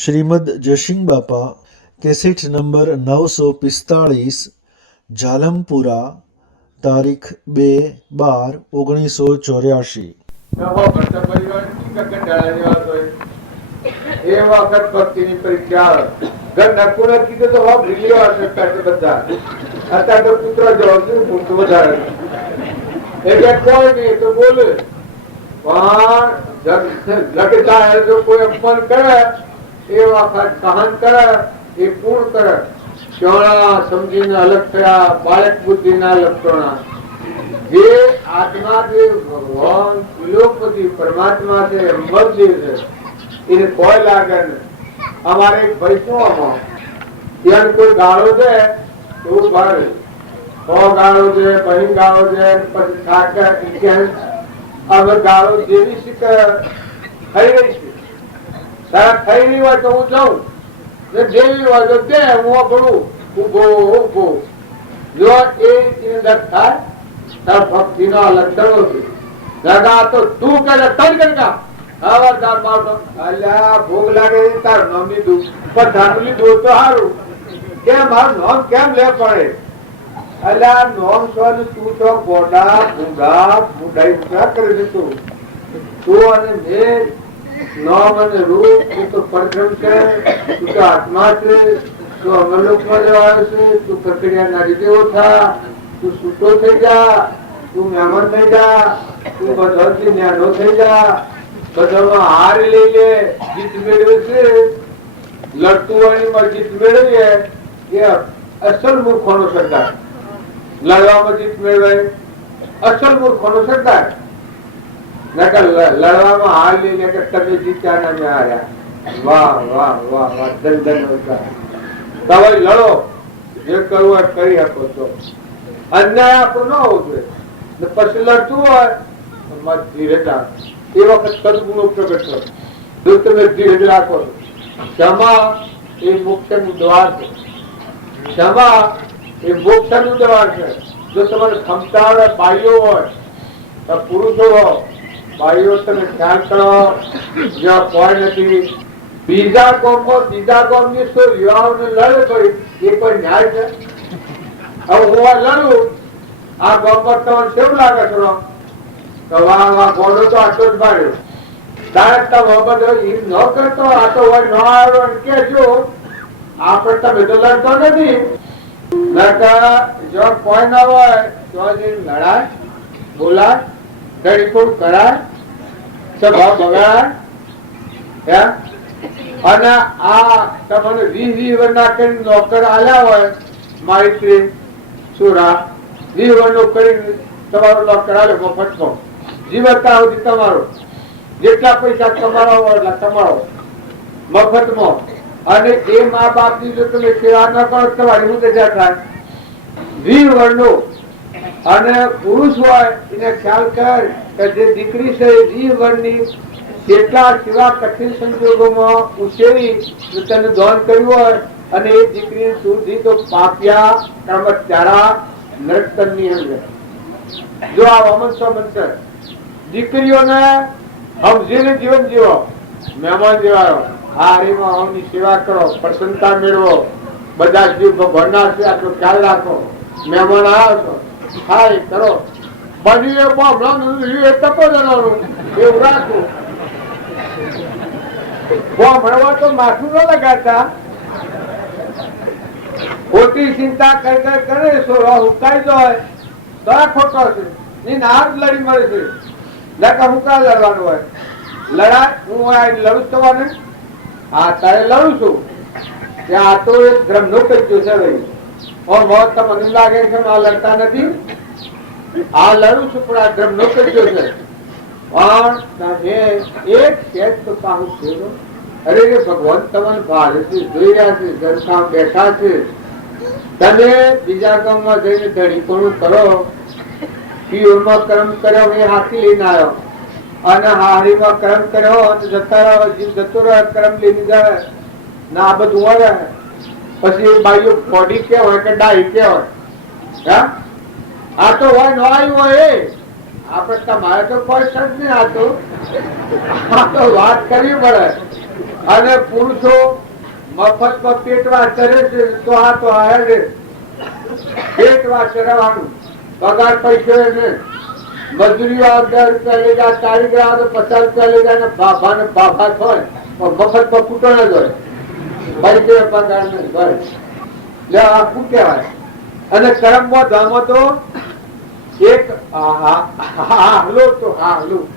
શ્રીમદ જયસિંહ બાપા cassette number 945 ઝાલમપુરા તારીખ 2/12/1984। એ વખત ભક્તિની પરીક્ષા ઘરના કુળે કીધું તો વાપરી લેવા છે બધા. અત્યારે તો પુત્ર જવાબ વધારે એટલે કોઈ નહીં તો બોલે પણ લગતા જો કોઈ અપમાન કરે એ વખત સહન કરે એ પૂર્ણ કરે. ક્ષણા સમજીને અલગ થયા બાળક બુદ્ધિના લક્ષણો જે આત્મા જે ભગવાન વિલોપતિ પરમાત્મા છે મધ્ય છે એને કોઈ લાગે નહીં. અમારે એક ભાઈ શું આમાં ત્યાં કોઈ ગાળો છે એવું ભારે ગાળો છે બહેન ગાળો છે પછી સાકર અમે ગાળો જેવી શીખે થઈ રહી છે. તારા થઈ રહી હોય તો હું જાઉં ને જેવી હોય તો તે હું આપણું ઉભો ઉભો જો એ અંદર થાય તાર ભક્તિ ના લક્ષણો છે. દાદા તો તું કરે તન કરતા ખબરદાર મારતો અલ્યા ભોગ લાગે તાર નામ લીધું પણ ધાનું લીધું તો સારું કેમ મારું નામ કેમ લે પડે અલ્યા નામ છો તું છો ગોડા ભૂંડા ભૂંડાઈ ક્યાં કરી દીધું તું અને મેં નામ અને રૂપ તું તો પરક્રમ છે તું તો આત્મા છે તું અમરલોકમાં જવાનો છે તું પ્રક્રિયા નારી જેવો થા તું છૂટો થઈ જા તું મહેમાન થઈ જા તું બધાથી ન્યાનો થઈ જા બધામાં હાર લઈ લે જીત મેળવે છે લડતું હોય જીત મેળવીએ એ અસલ મૂર્ખોનો સરદાર. લડવામાં જીત મેળવે અસલ મૂર્ખોનો સરદાર. લડવામાં હાર લઈ લે કે તમે જીત્યા ને મેં હાર્યા. વાહ વાહ વાહ વાહ ધન ધન તમે લડો જે કરવું એ કરી શકો છો. અન્યાય આપણું ન હોવું જોઈએ પછી લડતું હોય તો મત ધીરે રાખ. એ વખત સદગુણો પ્રગટ કરો જો તમે ધીરે રાખો. ક્ષમા એ મોક્ષનું દ્વાર છે. ક્ષમા એ મોક્ષનું દ્વાર છે. જો તમારે ક્ષમતા બાઈઓ હોય પુરુષો હોય બાઈઓ તમે ખ્યાલ કરો જ્યાં કોઈ નથી બીજા ગામની યુવાઓને લડે કોઈ એ કોઈ ન્યાય છે. હવે હું આ લડું આ ગામ પર તમને કેવું લાગે છો તો વાહ ગોડો તો આટલો જ માર્યો ડાયરેક્ટ ન કરતો આ તો હોય ન આવ્યો કેજો આપણે તમે તો લડતો નથી. જો કોઈ ના હોય તો લડાય બોલાય ગળીપોડ કરાય સભા બગાડાય અને આ તમને 20 વર્ષના કરી નોકર આલ્યા હોય મારી સુરા 20 વર્ષ નો કરી તમારો નોકર આલ્યો મફતમાં જીવતા સુધી તમારો જેટલા પૈસા કમાવા હોય એટલા કમાવો મફતમાં. અને એ મા બાપ ની જો તમે સેવા ન કરો તમારી હું દશા થાય. 20 વર્ષનો અને પુરુષ હોય એને ખ્યાલ કર કે જે દીકરી છે 20 વર્ષની કેટલા સેવા કઠિન સંજોગોમાં ઉછેરી તને દાન કર્યું હોય અને એ દીકરી સુધી તો પાપ્યા કર્મચારા નરકની અંદર જો આ વમન સમન દીકરીઓને સમજીને જીવન જીવો મહેમાન જેવા આ હરિમાં સેવા કરો પ્રસન્નતા મેળવો બધા જીવ ભગવાનના છે આટલો ખ્યાલ રાખો. મહેમાન આવ્યો છો હાય કરો બન્યું તકો જવાનું એવું રાખવું. ભણવા તો માથું ન લગાડતા ખોટી ચિંતા કરે હુકાઈ જાય તો આ ખોટો છે હાથ લડી મળે છે નકા હુકા લડવાનું હોય લડાય હું લડું તમારે હા તારે લડું છું આ તો એક ધર્મ નો કર્યો છે ભાઈ તમને લાગે છે આ લડતા નથી આ લડું છું પણ આ ધર્મ નો કર્યો છે પણ એક શેત તો કામ છે. અરે ભગવાન તમને ભારતથી જોઈ રહ્યા છે જનતા બેઠા છે. તમે બીજા ગામમાં જઈને ધડીપણું કરો પીઓમાં કર્મ કર્યો એ હાથી લઈને આવ્યો અને હારીમાં કર્મ કર્યો અને જતા રહ્યો જીવ જતો રહ્યો કર્મ લઈને જાય ના આ બધું હોય પછી બાઈઓ બોડી કે હોય કે ડાઈ કે હોય આ તો હોય ન આવ્યું હોય આપડે તમારે તો કોઈ શક નહીં. આ તો વાત કરવી પડે અને પુરુષો મફતમાં પેટવા ચરે છે તો આ તો હેડે પેટવા ચરવાનું પગાર પૈસો ને મજૂરી 10 રૂપિયા લઈ જાય, કારીગર તો 50 રૂપિયા લઈ જાય ને બાફા ને બાફા થાય મફત માં કૂટણ જ હોય પૈસે પગાર નહીં બસ એટલે આ શું કહેવાય. અને કરમમાં ધામો તો એક હાહલો તો હાહલું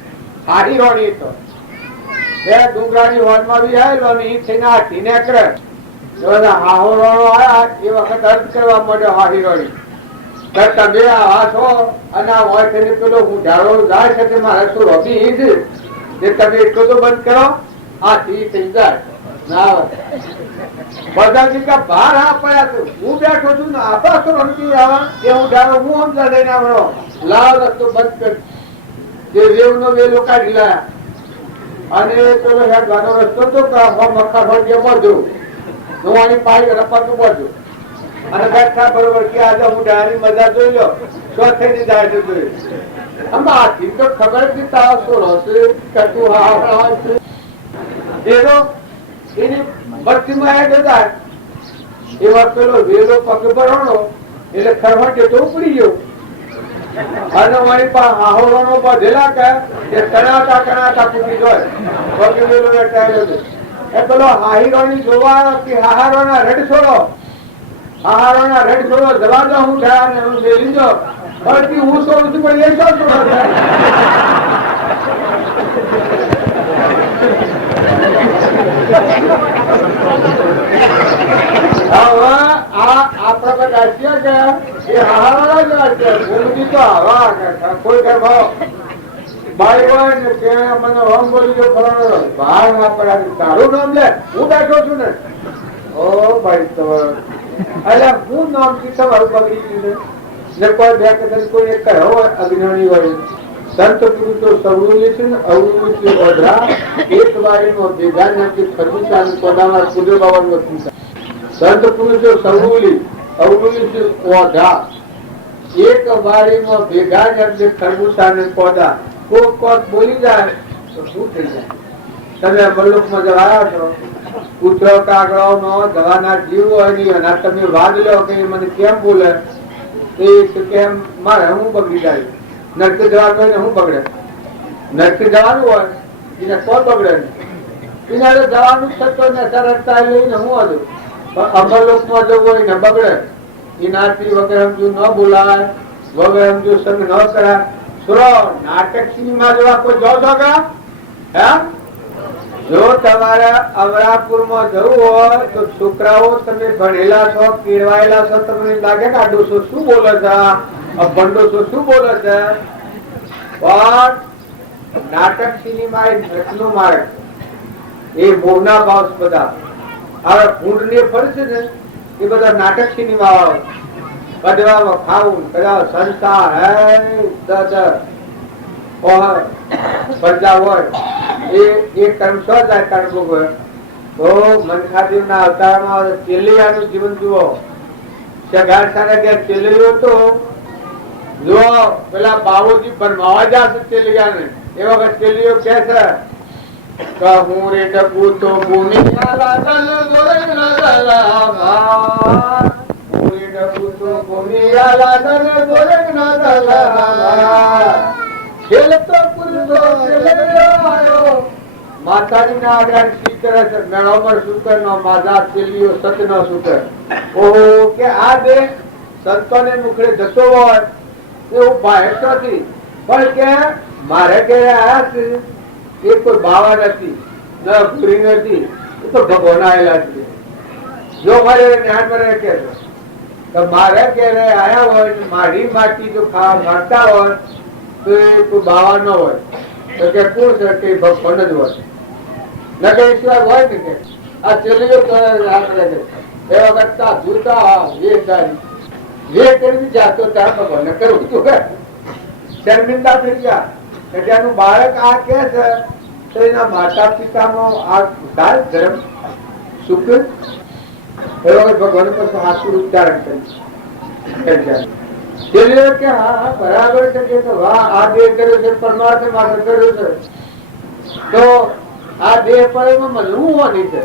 હારી રોણી તો એ ડુંગરાની હોદમાં બી આવેલો ને ઈ થઈને હાથી ને કરે હાહો રોણો આયા એ વખત અર્થ કરવા માંડ્યો હારી રોણી તમે આવા છો અને આ હોય થઈને પેલો હું ઢાળો જાય છે તે મારે શું રોબી ઈ છે જે તમે એટલો તો બંધ કરો હાથી થઈ જાય ના બધાજી કા બહાર આ પડ્યા તો હું બેઠો છું ને આપા તો રમતી આવા એ હું ઢાળો હું સમજા દઈને આવડો લાવ રસ્તો બંધ કર જે વેવ નો વેલો કાઢી લાયા અને પેલો ગાનો રસ્તો તો મક્કા ફળ બધું હું આની પાઈ રપાતું બધું અને બેઠા બરોબર કે આજે હું ડાયરી મજા જોઈ લો તો થઈને જાય છે જોઈ આમાં આથી તો ખબર જ તારા શું હશે કટુ હા છે એનો એની ભક્તિમાં એ જતા એવા પેલો વેલો પગ ભરવાનો એટલે ખરવાટે તો ઉપડી ગયો અને મારી પાસે હાહોવાનો બધેલા કે કણાતા કૂટી જોય પગ વેલો વેટાયેલો છે એ પેલો હાહીરોની જોવા કે હાહારોના રેડ છોડો હાહારોના રેડ છોડો જવા દો હું થયા ને હું મેલી જો પણ હું છોડું છું પણ એ શું છોડો તારું નામ લે હું બેઠો છું ને ઓ ભાઈ તમારું હું નામ થી તમારું બગડી ગયું ને કોઈ બે કદાચ કોઈ એક કહ્યો હોય અગ્રણી હોય સંત પુરુષો સૌલું છે ને અવળું છે ઓઢા એક વારીમાં ભેગા નથી ખરબૂચા પોતાના કુદર બાવન વસ્તુ સંત પુરુષો સૌલું અવળું છે ઓઢા એક વારીમાં ભેગા નથી ખરબૂચા ને પોતા કોક બોલી જાય તો શું થઈ જાય. તમે મલ્લુકમાં જવા છો કૂતરો કાગડો નો દવાના જીવ હોય નહીં અને તમે વાદ લો કે મને કેમ બોલે એ કેમ મારે હું બગડી જાય નરકે જવાનું હોય ને હું બગડે નરકે જવાનું હોય એને કોણ બગડે એને જવાનું થતો ને સરળતા લઈને હું હતું પણ અમરલોકમાં જવું હોય ને બગડે એનાથી વગર સમજુ ન બોલાય વગર સમજુ સંગ ન કરાય. સુરો નાટક સિનેમા જેવા કોઈ જો છો કે હે જો તમારે અમરાપુરમાં જવું હોય તો છોકરાઓ તમે ભણેલા છો કેળવાયેલા છો તમને લાગે કે આ ડોસો શું બોલે છે ભંડો છો શું બોલે છે પણ નાટક સિનેમા એ નકલું મારે એ મોહના ભાવ બધા હવે ભૂંડ ને ફરશે ને એ બધા નાટક સિનેમા વાળો કદવા ખાવું કદા સંસાર હે પ્રજા હોય એ કર્મ સો જાય કર્મ હોય તો મનખાદેવ ના અવતારમાં ચેલિયાનું જીવન જુઓ સગાર સારા ગયા ચેલિયો તો જો પેલા બાબુજી ભરમાવા જશે ચેલિયાને એ વખત ચેલિયો કે છે કહું રે ડબુ તો પુનિયા લાગલ ગોરખનાથ ડબુ તો પુનિયા લાગલ ગોરખનાથ ખેલ તો પુરુષો ખેલયો માતાજી ના આગળ શી કરે છે મેળોમર શુકર નો માજા ચેલિયો સત નો શુકર ઓહો કે આ દે સંતોને મુખડે જતો હોય એવું બાહેર નથી પણ કે મારે કે આયા છે એ કોઈ બાવા નથી ન પૂરી નથી એ તો ભગવાન આયેલા છે. જો મારે જ્ઞાન મને કે મારે કે આયા હોય મારી માટી જો ખાવા મારતા હોય તો એ કોઈ બાવા ન હોય તો કે કોણ છે કે ભગવાન જ હોય ન કે ઈશ્વર હોય ને કે આ ચેલીઓ એ વખત જોતા જે કરવી જાતો ત્યાં ભગવાન કરવું તું શર્મિંદા થઈ ગયા કે જેનું બાળક આ કે છે તો એના માતા પિતાનો આ ધર્મ સુખ એ વખત ભગવાન પર સાચું ઉચ્ચારણ કર્યું કે હા બરાબર છે કે વાહ આ જે કર્યું છે પરમાર્થ માટે કર્યું છે તો આ દેહ પણ મળવું હોવાની છે,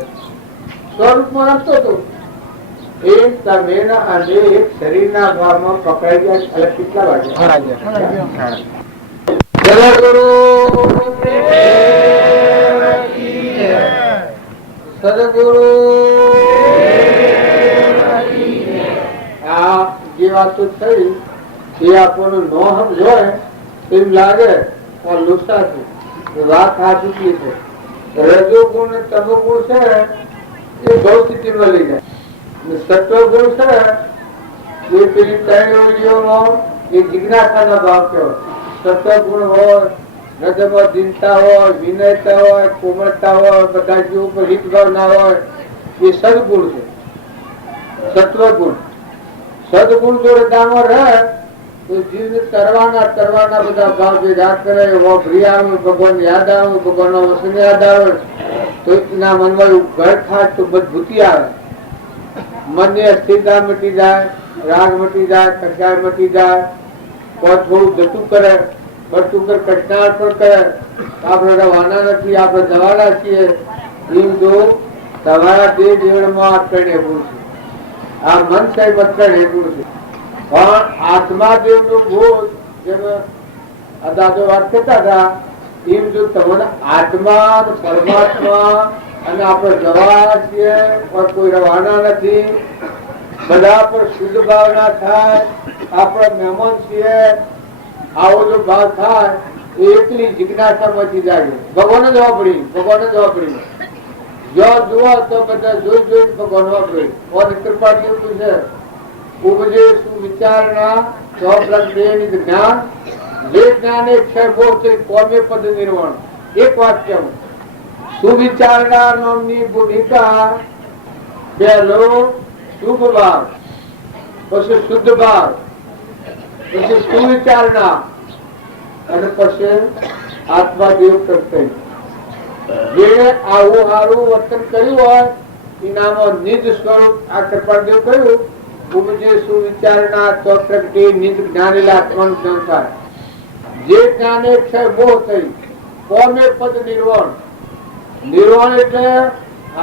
સ્વરૂપમાં રમતો હતો. એક તમે અને એક શરીરના ભાવમાં પકડાઈ ગયા. એટલે કેટલા વાગે સદગુરુ સદગુરુ આ જે વાતો થઈ એ આપણને ન સમજો એમ લાગે લુસા છે, વાત સાચી છે. રજોગુણ ને તમોગુણ છે એ ગૌ સ્થિતિમાં લઈ જાય. સત્વગુણ છે એ પેલી ત્રણ ઓળીઓમાં એ જિજ્ઞાસાનો ભાવ કહેવાય. સત્વગુણ હોય, હૃદયમાં દીનતા હોય, વિનયતા હોય, કોમળતા હોય, બધા જીવ ઉપર હિત ભાવના હોય, એ સદગુણ છે. સત્વગુણ સદગુણ જો હૃદયમાં રહે તો જીવને તરવાના બધા ભાવ ભેગા કરે. ભરી આવે, ભગવાન યાદ આવે, ભગવાન વસન યાદ આવે તો એના મનમાં ઘર થાય તો મજબૂતી આવે. મનની અસ્થિરતા મટી જાય, રાગ મટી જાય, કચાય મટી જાય. કોઈ થોડું જતું કરે, બટું કર કચનાર પણ કરે. આપણે રવાના નથી, આપણે જવાના છીએ. એમ જો તમારા દેહ જીવનમાં આત્મને ગુણ છે. આ મન સાહેબ અત્યારે ગુણ છે. પણ આત્માદેવ નું બોધ જેમ આ દાદો વાત કરતા હતા એમ જો તમને આત્મા પરમાત્મા અને આપણે જવા છીએ પણ કોઈ રવાના નથી, બધા પર શુદ્ધ ભાવના થાય, આપણે મહેમાન છીએ આવો જો ભાવ થાય એકલી જિજ્ઞાસામાંથી જાય. ભગવાન જ વાપરી, ભગવાન જ વાપરી. જો જુઓ તો બધા જોઈ ભગવાન વાપરી. કોની કૃપા કેવું છે? ઉપજે સુવિચારણા જ્ઞાન જે જ્ઞાન એક છે કોમે પદ નિર્વાણ. એક વાક્ય સુવિચારણા નામની ભૂમિકા પહેલો શુભ ભાવ, પછી શુદ્ધ ભાવ, પછી સુવિચારણા અને પછી આત્માદેવ કર્તવ્ય. જેને આવું સારું વર્તન કર્યું હોય એનામાં નિજ સ્વરૂપ આ કૃપાદેવ કહ્યું ઉપજે સુવિચારણા ચોત્રકટી નિજ જ્ઞાન આત્માનું જ્ઞાન થાય. જે જ્ઞાને ક્ષય મોહ થઈ કોમે પદ નિર્વાણ. નિર્વાણ એટલે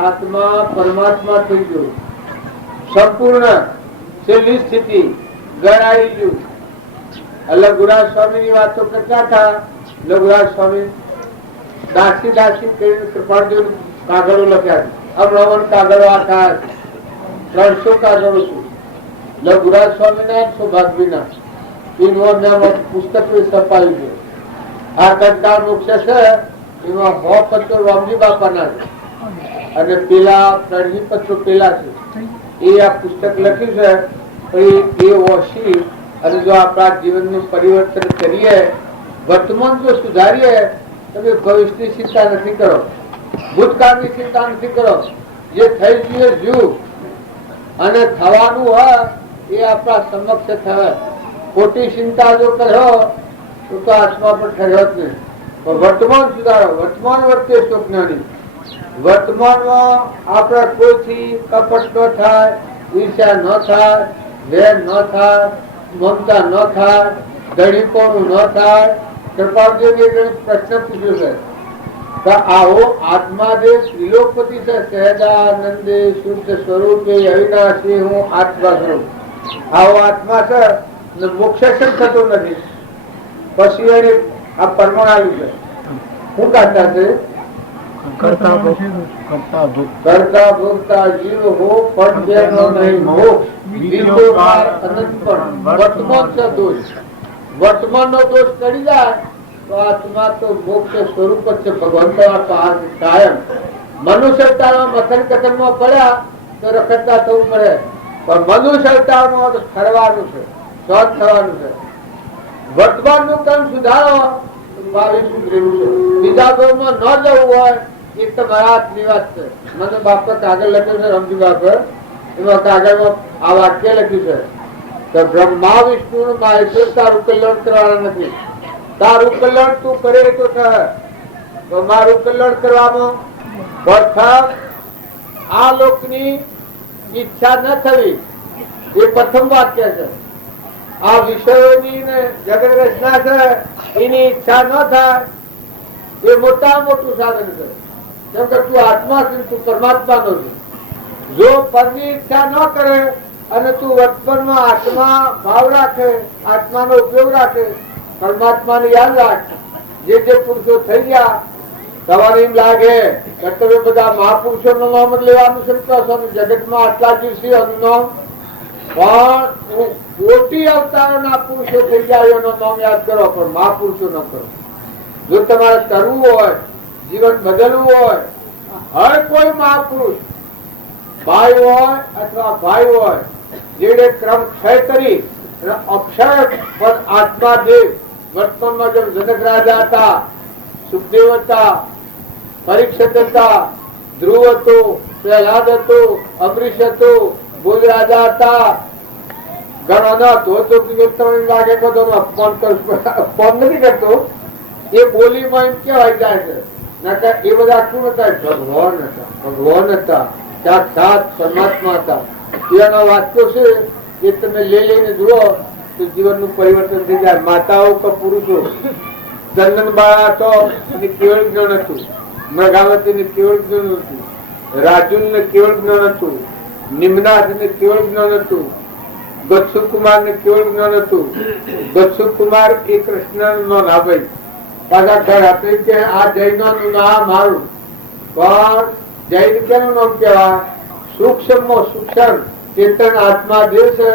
આત્મા પરમાત્મા થઈ ગયું, સંપૂર્ણ છેલ્લી સ્થિતિ ગણાઈ ગયું. લઘુરાજ સ્વામી ની વાતો કરતા હતા. લઘુરાજ સ્વામી દાસી કરીને કૃપાળદેવ કાગળો લખ્યા. હમણાં કાગળો આખા 300 કાગળો છે. લઘુરાજ સ્વામી ના સૌભાગ્યના પુસ્તક છપાયું છે. આ કંટાળ મોક્ષ છે એમાં 100 પત્રો રામજી બાપાના છે અને પેલા 30 પત્રો પેલા છે. એ આ પુસ્તક લખ્યું છે. એ ઓછી અને જો આપણા જીવનનું પરિવર્તન કરીએ, વર્તમાન જો સુધારીએ, તમે ભવિષ્યની ચિંતા નથી કરો, ભૂતકાળની ચિંતા નથી કરો. જે થઈ ગયું જીવ અને થવાનું હોય એ આપણા સમક્ષ થયો. ખોટી ચિંતા જો કર્યો તો આત્મા પર ઠર્યો જ નહીં. વર્તમાન સુધારો, વર્તમાન વર્તે જ્ઞાની. વર્તમાનમાં આપણા કોઈથી કપટ ન થાય, ઈર્ષા ન થાય, વેર ન થાય, મમતા ન થાય, ધણીપણું ન થાય. કૃપાળદેવને પ્રશ્ન પૂછ્યો છે કે આવો આત્માદેવ ત્રિલોકપતિ છે, સહેજાનંદે શુદ્ધ સ્વરૂપે અવિનાશી હું આત્મા સ્વરૂપ. આવો આત્મા છે મોક્ષ થતો નથી. પછી એને આ પરમાણ આવ્યું છે. શું કહેતા છે? કરતા ભોગતા જીવ હો પણ જેનો નહીં મોક્ષ. બીજો માર અનંત પણ વર્તમાન છે દોષ. વર્તમાન નો દોષ કરી જાય તો આત્મા તો મોક્ષ સ્વરૂપ જ છે. ભગવાન કાયમ મનુષ્ય અવતારમાં મથન કથન માં પડ્યા તો રખડતા થવું પડે, પણ મનુષ્ય અવતારમાં ફરવાનું છે, સ્વચ્છ થવાનું છે. વર્તમાન નું કામ સુધારો ભાવિ સુધરેલું છે. બીજા ભાવમાં ન જવું હોય એક તો મારા હાથની વાત છે. મને બાપા કાગળ લખ્યું છે રમજી બાપા, એમાં કાગળમાં આ વાક્ય લખ્યું છે કે બ્રહ્મા વિષ્ણુ મહેશ્વર તારું કલ્યાણ કરવાના નથી. તારું કલ્યાણ તું કરે તો થાય, તો મારું કલ્યાણ કરવામાં પ્રથમ આ લોકની ઈચ્છા ન થવી એ પ્રથમ વાક્ય છે. આ વિષયોની જગત રચના છે એની ઈચ્છા ન થાય એ મોટા મોટું સાધન છે. કેમ કે તું આત્મા છે, તું પરમાત્માનો છે. જો પરની ઈચ્છા ન કરે અને તું વર્તમાનમાં આત્મા ભાવ રાખે, આત્માનો ઉપયોગ રાખે, પરમાત્માને યાદ રાખ. જે પુરુષો થઈ ગયા, તમારે એમ લાગે કે તમે બધા મહાપુરુષો નું નામ જ લેવાનું છે, જગતમાં આટલા દિવસે નામ પણ કોટી અવતારોના પુરુષો થઈ જાય એનું નામ યાદ કરો, પણ મહાપુરુષો ન કરો. જો તમારે કરવું હોય, જીવન બદલવું હોય, હર કોઈ મહાપુરુષ ભાઈ હોય અથવા ભાઈ હોય, જેને ક્રમ ક્ષય કરી અક્ષય પણ આત્મા દેવ વર્તમાનમાં જેમ જનક રાજા હતા, સુખદેવ હતા, પરીક્ષિત હતા, ધ્રુવ હતું, પ્રહલાદ હતું, અમરીશ હતું, બોધ રાજા હતા. ઘણા લાગે બધો અપમાન નથી કરતો, એ બોલીમાં એમ કેવાય જાય છે. એ બધા શું હતા? ભગવાન હતા, ભગવાન હતા, સાક્ષાત પરમાત્મા હતા. એના વાક્યો છે એ તમે લઈને જુઓ તો જીવનનું પરિવર્તન થઈ જાય. માતાઓ કે પુરુષો, ચંદન બાળા તો કેવળ જ્ઞાન હતું, મૃગાવતી ને કેવળ જ્ઞાન હતું, રાજુલ ને કેવળ જ્ઞાન હતું, નિમનાથ ને કેવળ જ્ઞાન હતું, ગચ્છુ કુમાર ને કેવળ જ્ઞાન હતું. ગચ્છુ કુમાર એ કૃષ્ણ નો નાભાઈ પાછા ઘર આપે કે આ જૈનો નું નામ મારું, પણ જૈન કેનું નામ કેવાય? સૂક્ષ્મ સૂક્ષ્મ ચેતન આત્મા જે છે,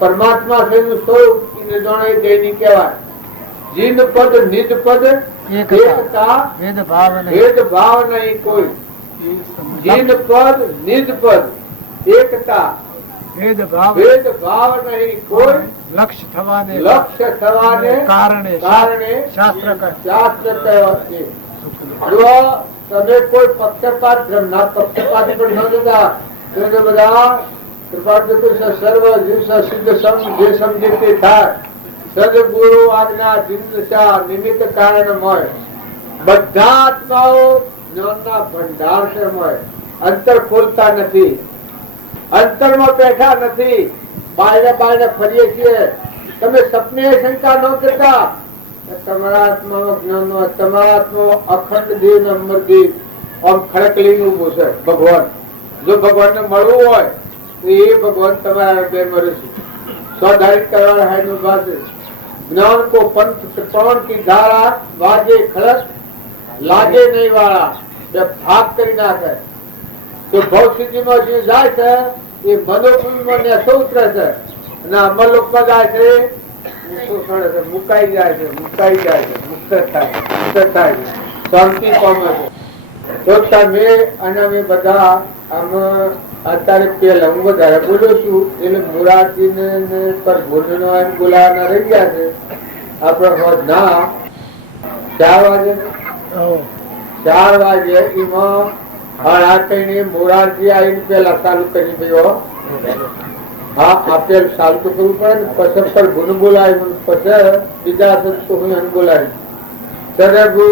પરમાત્મા છે એનું સ્વરૂપ એને જાણે જૈની કહેવાય. જીન પદ નિજ પદ એકતા, ભેદભાવ નહીં કોઈ. જીન પદ નિજ પદ એકતા, ભેદભાવ નહીં કોઈ. લક્ષ્ય થવાને કારણે શાસ્ત્ર કહેવાય છે. જો તમે કોઈ પક્ષપાત ના પક્ષપાત પણ ન જતા તો બધા સર્વ જીવ સિદ્ધ સમ જે સમજે તે થાય. સદગુરુ આજ્ઞા જિંદશા નિમિત્ત કારણમય. બધા આત્માઓ જ્ઞાનના ભંડાર છે. અંતર ખોલતા નથી, અંતરમાં બેઠા નથી, બાયને ફરીએ છીએ. તમે સપને શંકા ન કરતા તમારા આત્માનો જ્ઞાન નો, તમારા આત્મા અખંડ દેવ ને અમર દેવ આમ ખડકલીને ઉભો છે. ભગવાન જો ભગવાન ને મળવું હોય તો એ ભગવાન તમારા હૃદયમાં રહેશે. સ્વધારિત કરવાના है પાસે જ્ઞાન को पंथ पवन की धारा वाजे खड़क लागे नहीं वाला जब भाग કરી નાખે તો ભૌતિકમાં જે જાય છે એ મનોભૂમિમાં નેસો ઉતરે છે અને અમરલોકમાં જાય છે, મુકાઈ જાય છે, મુક્ત થાય, શાંતિ પામે છે. તો તમે અને અમે બધા આમાં અત્યારે પેલા હું વધારે બોલું છું એટલે મુરારજી ને પર ભોજનો એમ બોલાવાના રહી ગયા છે. આપડે ના 4 વાગે એમાં મોરારજી આવીને પેલા ચાલુ કરી ગયો. હા આપેલ ચાલુ તો કરવું પડે ને. પછી પર ગુણ બોલાવી, પછી બીજા સંતો હું બોલાવી. સદગુ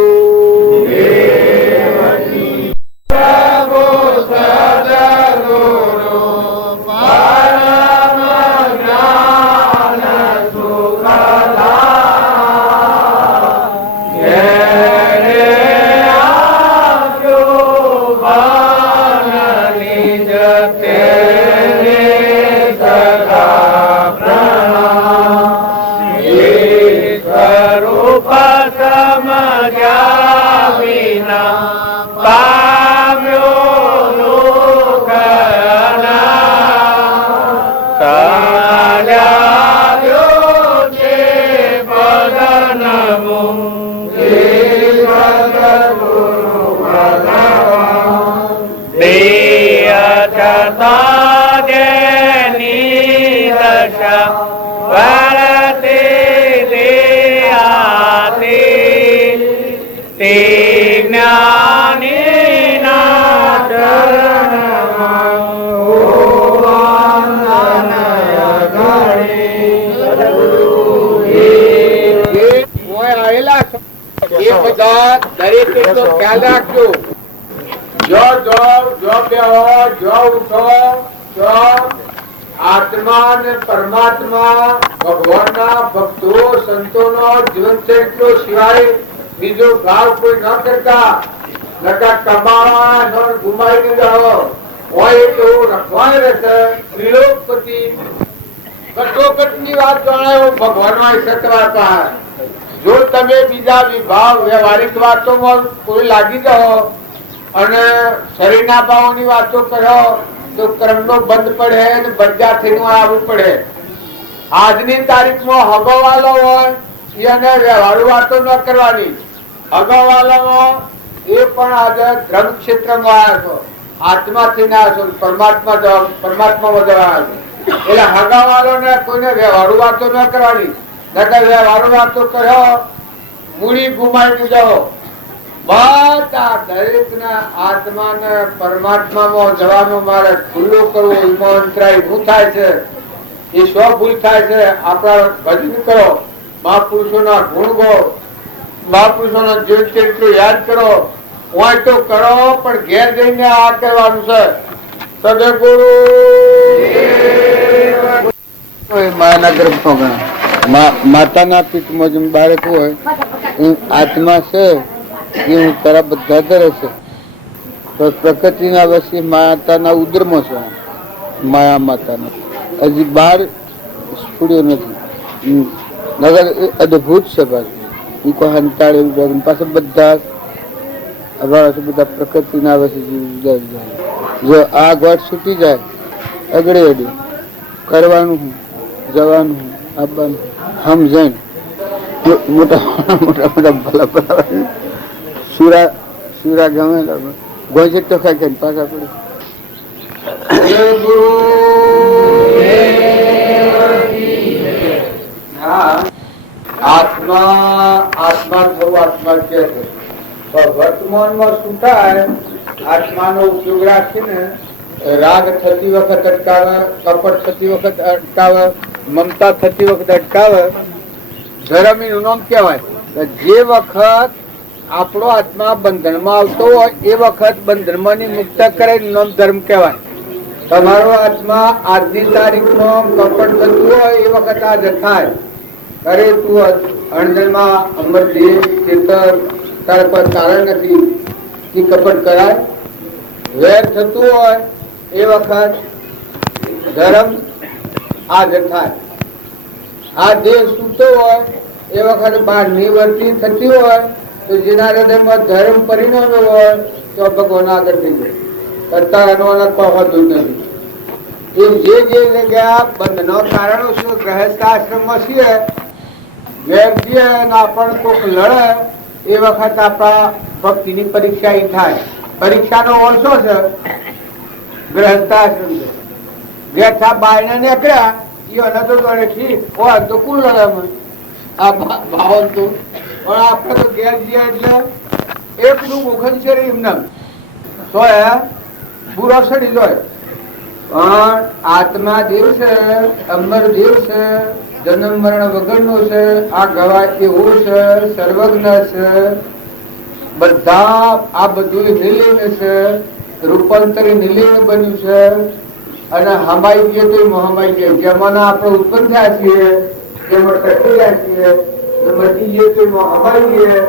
ખ્યાલ રાખજો. આત્મા ને પરમાત્મા ભગવાનના ભક્તો સંતોનો જીવન ચરિત્રો સિવાય બીજો ભાવ કોઈ ન કરતા નકા કબાળા ધોર ઘુમાઈને જાઓ હોય એવું રખવાય રહેશે ત્રિલોકપતિ કટોકટની વાત જણાયો ભગવાનમાં સતવાતા જો તમે બીજા વિભાવ વ્યવહારિક વાતોમાં કોઈ લાગી જાઓ અને શરીરના ભાવોની વાતો કરો તો કર્મનો બંધ પડે અને બરજાથી આવવું પડે. આજની તારીખમાં હગવાલો હોય એને વ્યવહારુ વાતો ન કરવાની. હગવાલામાં એ પણ આજે ધર્મ ક્ષેત્રમાં આવ્યા છો, આત્માથી ના છો, પરમાત્મા જવા એટલે હગાવાલો ને કોઈને વ્યવહારુ વાતો ન કરવાની. નકર વ્યવહારુ વાતો કરો મૂડી ગુમાવી જાઓ. બધા દરેક ના આત્માને પરમાત્મામાં જવાનો મારે ખુલ્લો કરવો એમાં અંતરાય શું થાય છે એ સ્વ ભૂલ થાય છે. આપણા ભજન કરો, મહાપુરુષોના ગુણ ગો, મહાપુરુષોના જીવન ચરિત્ર યાદ કરો. હોય તો કરો પણ ઘેર જઈને આ કરવાનું છે. સદગુરુ માના ગર્ભમાં ગણા માતાના પીઠમાં જેમ બાળક હોય એ આત્મા છે એ હું તારા બધા ધરે છે. તો પ્રકૃતિના વસી માતાના ઉદરમાં છે, માયા માતાના હજી બહાર સ્ફુડ્યો નથી. નગર અદભુત છે પાછું એ કોઈ હંતાળે પાછા બધા બધા પ્રકૃતિના વસી જુદા જુદા. જો આ ગોઠ છૂટી જાય અગડે અડી કરવાનું જવાનું આવવાનું સમજણ મોટા મોટા ભલા ભલા સુરા ગમે ગોજે તો ખાઈ ખાઈને પાછા પડે. આત્મા થવું આત્મા કે છે વર્તમાનમાં શું થાય? આત્માનો ઉપયોગ રાખીને રાગ થતી વખત અટકાવે, કપટ થતી વખત અટકાવે, મમતા થતી વખત અટકાવે. ધર્મ એનું નામ કહેવાય. જે વખત આપણો આત્મા બંધનમાં આવતો હોય એ વખત બંધનમાંની મુક્ત કરે નામ ધર્મ કહેવાય. તમારો આત્મા આજની તારીખમાં કપટ થતું હોય એ વખત આ થાય. અરે તું અણજણમાં અમરદેવ ચેતર તારા પર કારણ નથી કે કપટ કરાય. વેર થતું હોય એ વખત ધર્મ હાજર થાય. આ દેહ સૂતો હોય એ વખત બહાર નિવૃત્તિ થતી હોય તો જેના હૃદયમાં ધર્મ પરિણમ્યો હોય તો ભગવાન આગળ થઈ જાય. કરતા અનવાના પણ હોતું જ નથી. એ જે જગ્યા બંધનો કારણો શું ગ્રહસ્થ આશ્રમમાં છીએ વેર છીએ અને આપણને કોઈક લડે એ વખત આપણા ભક્તિની પરીક્ષા એ થાય. પરીક્ષાનો વર્ષો છે ગ્રહસ્થાશ્રમ છે. ઘેરથા બાયને નીકળ્યા એ તો ઠીક હોય તો કુલ લડામણ આ ભાવ તો પણ આપણે તો ઘેર જઈએ એટલે એકલું મુખન છે એમને તો પૂરો સડી જાય. પણ આત્મા દેવ છે, અમર દેવ છે, જન્મ મરણ વગરનો છે. આ ગવાય એવું છે, સર્વજ્ઞ છે, બધા આ બધું નિલીન છે, રૂપાંતરી નિલીન બન્યું છે. અને હમાઈ ગયે તો મહામાઈ ગયે જેમાં આપણે ઉત્પન્ન થયા છીએ જેમાં ટકી રહ્યા છીએ મટી ગયે તો મહામાઈ ગયે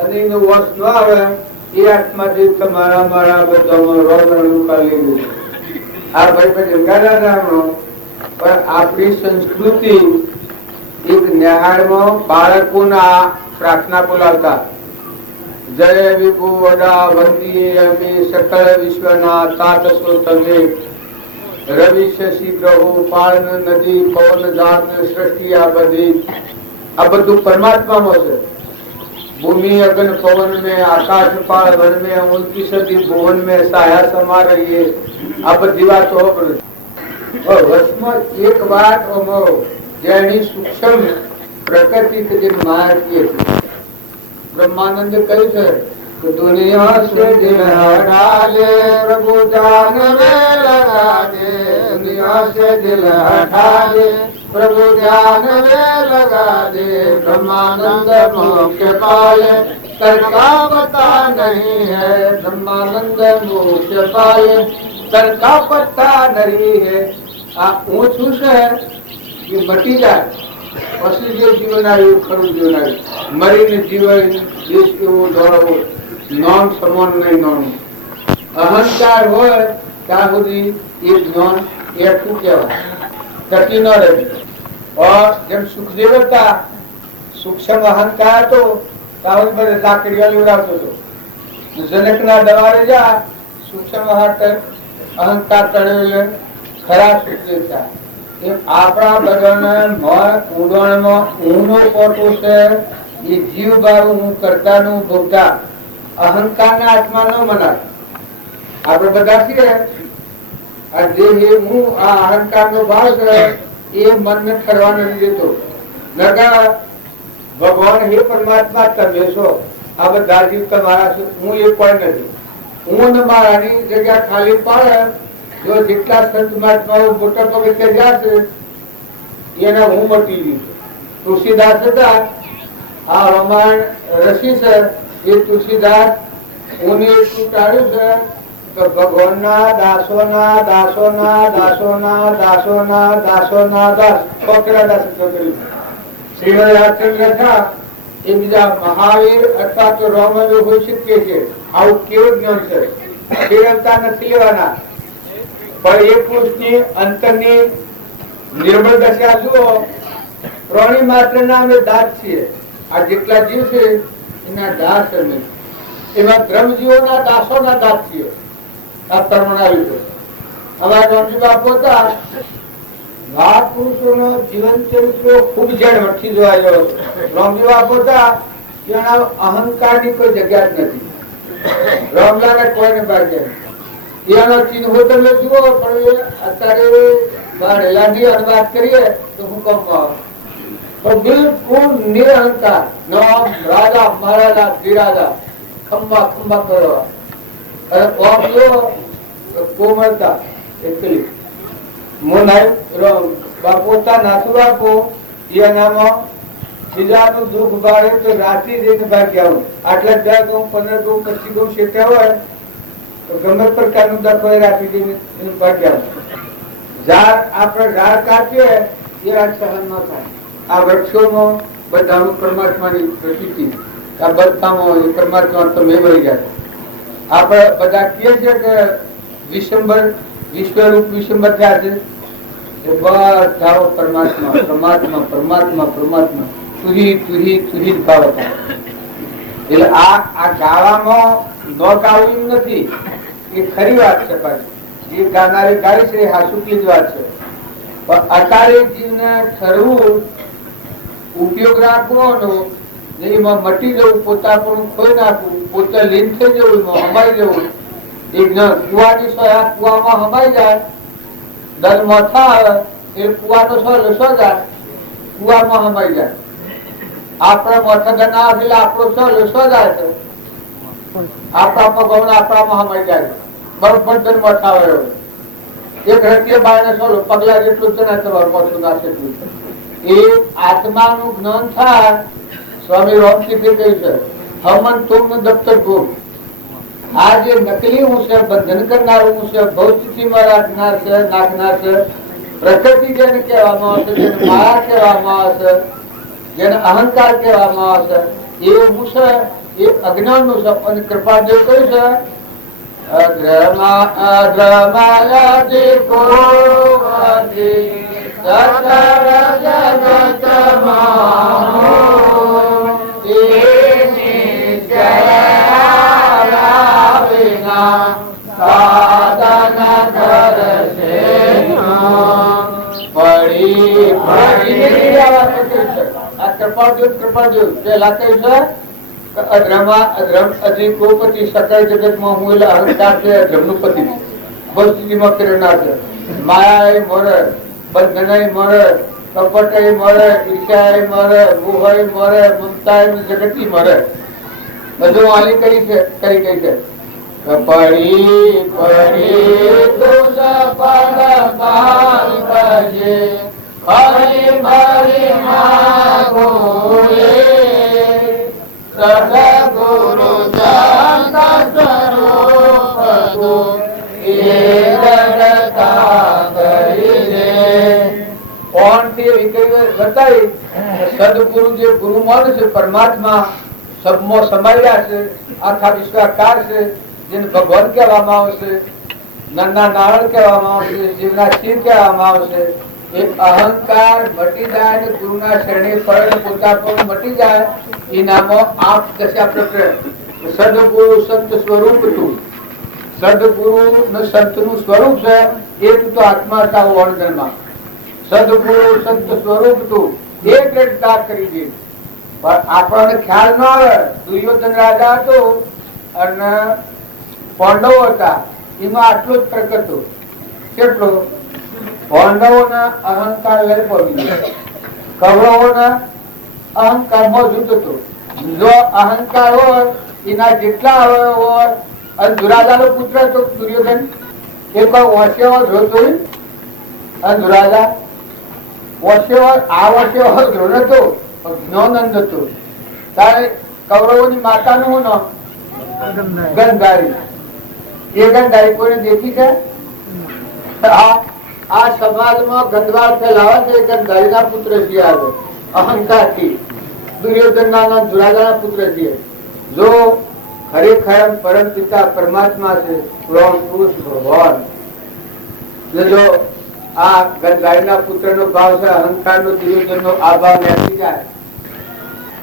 અને એનો વશ ન આવે એ આત્મા જે તમારા મારા બધામાં રોગ કાઢી આ ભાઈ પછી ગાડાનો. પણ આપણી સંસ્કૃતિ એક નેહાળમાં બાળકોના પ્રાર્થના બોલાવતા જય વિભુ વડા વંદીએ અમે સકળ વિશ્વના તાત સ્વ તમે રવિ શશી ગ્રહો પાળન નદી પવન જાત સૃષ્ટિ આ બધી આ બધું પરમાત્મામાં છે. भूमि अगन पवन में आकाश पाल वन में उनकी सदी भुवन में साया समा रही है. આ બધી વાતો વર્ષમાં એક વાત જેની સૂક્ષ્મ પ્રકૃતિ જે માર્ગીય છે. બ્રહ્માનંદ કહ્યું છે કે દુનિયા સે દિલ હટા લે પ્રભુ જાન में लगा दे. दुनिया से दिल हटा दे प्रभु ध्यान में लगा दे. ब्रह्मानंद मोक्ष पाले करता पता नहीं है. ब्रह्मानंद मोक्ष पाले करता पता नहीं है. આ ઊંચું છે એ મટી જાય પછી જે જીવન આવ્યું ખરું જીવન આવ્યું. મરીને જીવન દેશ કેવો દોડવો જ્ઞાન સમાન નહીં નોનું. અહંકાર હોય ત્યાં સુધી એ જ્ઞાન એ શું કહેવાય, ટકી ન રહે. જેમ સુખદેવ હતા, સૂક્ષ્મ અહંકાર હતો, ત્યાં બધે લાકડીઓ લેવડાવતો હતો. જનકના દરબારે જા, સૂક્ષ્મ અહંકાર તળેલો ખરા સુખદેવ હતા. એમ આપણા બધાના ઊંડણમાં ઊંડો પોટું છે એ જીવ બારું હું કરતાનું ભોગતા અહંકારના આત્મા ન મનાય. આપણે બધા છીએ આ જે હું આ અહંકારનો ભાવ છે એ મનને ઠરવા નથી દેતો. નકા ભગવાન હે પરમાત્મા તમે છો, આ બધા જીવ તમારા છે, હું એ કોઈ નથી. હું ને મારાની જગ્યા ખાલી પાડે. જો જેટલા સંત મહાત્માઓ મોટા પગથિયે ગયા છે એના હું મટી ગયું. તુલસીદાસ હતા, આ રામાયણ રસી છે એ તુલસીદાસ હું એટલું ટાળ્યું છે કે ભગવાનના દાસોના દાસોના દાસોના દાસોના દાસોના દાસ છોકરા દાસ કર્યું. શ્રીમદ રાજચંદ્ર હતા એ બીજા મહાવીર અથવા તો રામદેવ હોઈ શકે છે. આવું કેવું જ્ઞાન છે, શ્રીરંતા નથી લેવાના. પણ એ પુરુષની અંતરની નિર્બળ દશા જુઓ. પ્રાણી માત્ર ના અમે દાસ છીએ. આ જેટલા જીવ છે એના દાસ અમે, એમાં ધર્મજીવોના દાસોના દાસ છીએ. આ પરમાણુ છે. અમારા રામજી બાપુ હતા, મહાપુરુષોનો જીવન ચરિત્ર ખૂબ ઝડપથી જોવા ગયો. રામજી બાપુ હતા, એના અહંકારની કોઈ જગ્યા જ નથી. રામલાને કોઈને બાકી એનો ચિહ્નો તમે જુઓ, પણ અત્યારે ભણેલાની અનુવાદ કરીએ તો હું કમ બિલકુલ નિરહંકાર. રાજા મહારાજા ધીરાજા ખંભા ખંભા કરવા અને કોમળતા એટલી બાપુ નાથુ બાપુ એનામાં બીજાનું દુઃખ ભારે તો રાત્રિ જઈને ભાગી આવું. આટલા 10 ગઉં 15 ગઉં 25 ગઉં શેઠા હોય ગમે પ્રકારનું દખ હોય રાખી દઈને ભાગી આવું. ઝાડ આપણે ઝાડ કાપીએ એ રાત સહન ન થાય. આ વૃક્ષોમાં બધાનું પરમાત્માની પ્રસિદ્ધિ, આ બધામાં એ પરમાત્મા તમે વહી ગયા. આપણે બધા કહીએ છીએ કે વિશ્વંભર વિશ્વરૂપ વિશ્વંભર થયા છે. એ બધા પરમાત્મા પરમાત્મા પરમાત્મા પરમાત્મા તુહી તુહી તુહી ભાવ હતા. એટલે આ ગાવામાં ન ગાવું નથી એ ખરી વાત છે. પાછી જે ગાનારી ગાય છે એ હાસુકી જ વાત છે. પણ અત્યારે જીવને ઠરવું, ઉપયોગ રાખવાનો, એમાં મટી જવું, પોતાપણું ખોઈ નાખવું, પોતે લીન થઈ જવું, એમાં હમાઈ જવું. એક કુવાની સોયા કુવામાં હમાઈ જાય, દર મોથા આવે એ કુવાનો સો લસો જાય, કુવામાં હમાઈ જાય. આપણા મોથા દર ના આવે એટલે આપણો સો લસો જાય છે, આપણા ગૌણ આપણામાં હમાઈ જાય. બરોબર દર મોથા આવે એક રતિય બાયને સોલો પગલા જેટલું છે ને તમારું મોથું ના એટલું. એ આત્માનું જ્ઞાન થાય. સ્વામી રામચંદ્રે કહ્યું છે હમન તુમ દફતર ગુમ. આ જે નકલી હું છે, બંધન કરનારું હું છે, ભૌતિકમાં રાખનાર છે, નાખનાર છે, પ્રકૃતિ જેને કહેવામાં આવે છે, જેને માયા કહેવામાં આવે છે, જેને અહંકાર કહેવામાં આવે છે, એ હું છે એ અજ્ઞાન નું છે. અને કૃપાદેવ કહ્યું છે અદ્રમાયાજી કોવાજી સતર જગત માનો એની જયા વિના સાધન કરશે પડી પડી. આ કૃપાદેવ પેલા કહ્યું છે અધિકોપતિ સકળ જગતમાં હું એટલે અહંકાર છે ધર્મનું પતિ પરિસ્થિતિમાં પ્રેરણા છે. માયા મરે, બંધન મરે, કપટ મરે, ઈર્ષા મરે, મોહ મરે, મમતા જગત મરે. બધું આલી કરી છે કરી ગઈ છે. પડી પડી તુજ પદ પાલ ભજે હરી મરી માગો સદગુરુ જગત સ્વરૂપ તું એ જગતા કરી દે. કોણ થી બતાવી સદગુરુ જે ગુરુ માને છે પરમાત્મા સબમાં સમાયેલા છે, આખા વિશ્વાકાર છે, જેને ભગવાન કહેવામાં આવશે, નરના નારાયણ કહેવામાં આવશે, જીવના શિવ કહેવામાં આવશે. એ અહંકાર મટી જાય ને ગુરુના શરણે પડે પોતાનું મટી જાય. એ નામો આપ દશા પ્રકરણ. સદગુરુ સંત સ્વરૂપ તું, સદગુરુ ને સંત નું સ્વરૂપ છે એ તું તો આત્મા હતા વર્ણનમાં. સદગુરુ સંત સ્વરૂપ તું એ દ્રઢતા કરી દે. પણ આપણને ખ્યાલ ન આવે. દુર્યોધન રાજા હતો અને પાંડવો હતા, એમાં આટલું જ પ્રકટ હતું. કેટલો? પાંડવોના અહંકાર વેર પડી ગયો, કૌરવોના અહંકારમાં જુદું હતું. જો અહંકાર હોય એના જેટલા હોય, અને દુરાજાનો પુત્ર હતો દુર્યોધન, એ કોઈ વસ્યો જોતો અને દુરાજા વસ્યો આ વસ્યો ધ્રોણ હતો, જ્ઞાનંદ હતું. ત્યારે કૌરવોની માતાનું શું નામ? ગંધારી. એ ગંધારી કોઈને દેખી છે? આ સમાજમાં ગંધવાળ ફેલાવે છે. ગંધારીના પુત્ર છીએ આવે અહંકારથી. દુર્યોધનના દુરાજાના પુત્ર છીએ. જો ખરેખર પરમ પિતા પરમાત્મા છે, પુરુષ ભગવાન, જો આ ગંધારીના પુત્રનો ભાવ છે, અહંકારનો દુર્યોધનનો આ ભાવ બેસી જાય,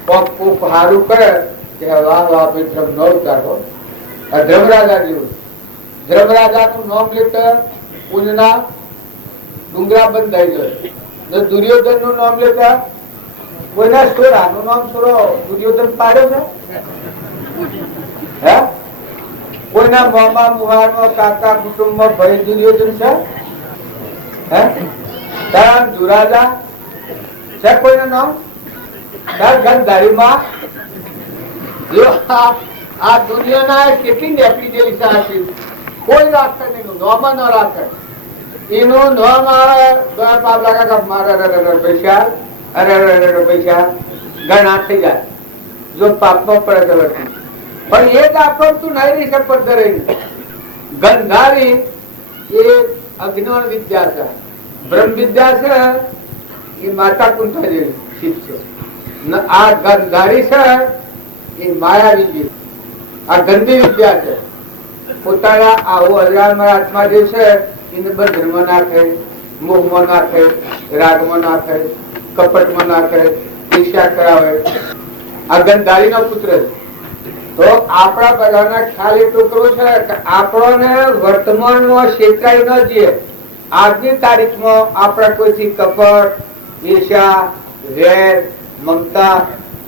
કોક હારું કરે કે વાહ વાહ ભાઈ ધર્મ નો ઉતારો. ધર્મરાજા જેવું. ધર્મરાજાનું નામ લેતા પૂજના ડુંગરા બંધાઈ જાય. દુર્યોધન નું નામ લેતા કોઈના સોરાનું નામ સોરો દુર્યોધન પાડ્યો છે? હે? કોઈના મામા મુહારમાં કાકા કુટુંબમાં ભાઈ દુર્યોધન છે? હે? તારા દુરાજા છે કોઈનું નામ? ગંધારીમાં આ દુનિયાના કેટલી નેપી જેવી છે. કોઈ રાખે નહીં, નામ ન રાખે. એનું નામ આવે પાપ લાગે મારા પૈસા, અરે પૈસા ગણા થઈ જાય. જો પાપમાં પડે તો લખી. પણ એ જ આપતું નહીં રહી શકત રહી. ગંધારી એ અજ્ઞાન વિદ્યા છે, બ્રહ્મ વિદ્યા છે. એ માતા કુંઠા જેવી શીખ છે. આ ગંધારી છે એ માયાવી છે. આ ગંદી વિદ્યા છે. પોતાના આવો અજાણ આત્મા જે છે એને બંધનમાં નાખે, મોહમાં નાખે, રાગમાં નાખે, કપટમાં નાખે, ઈર્ષ્યા કરાવે. આ ગંધારી નો પુત્ર. તો આપણા બધાના ખ્યાલ એટલું કરવું છે કે આપણને વર્તમાનમાં છેતરાઈ ન જઈએ. આજની તારીખમાં આપણા કોઈથી કપટ, ઈર્ષ્યા, વેર, મમતા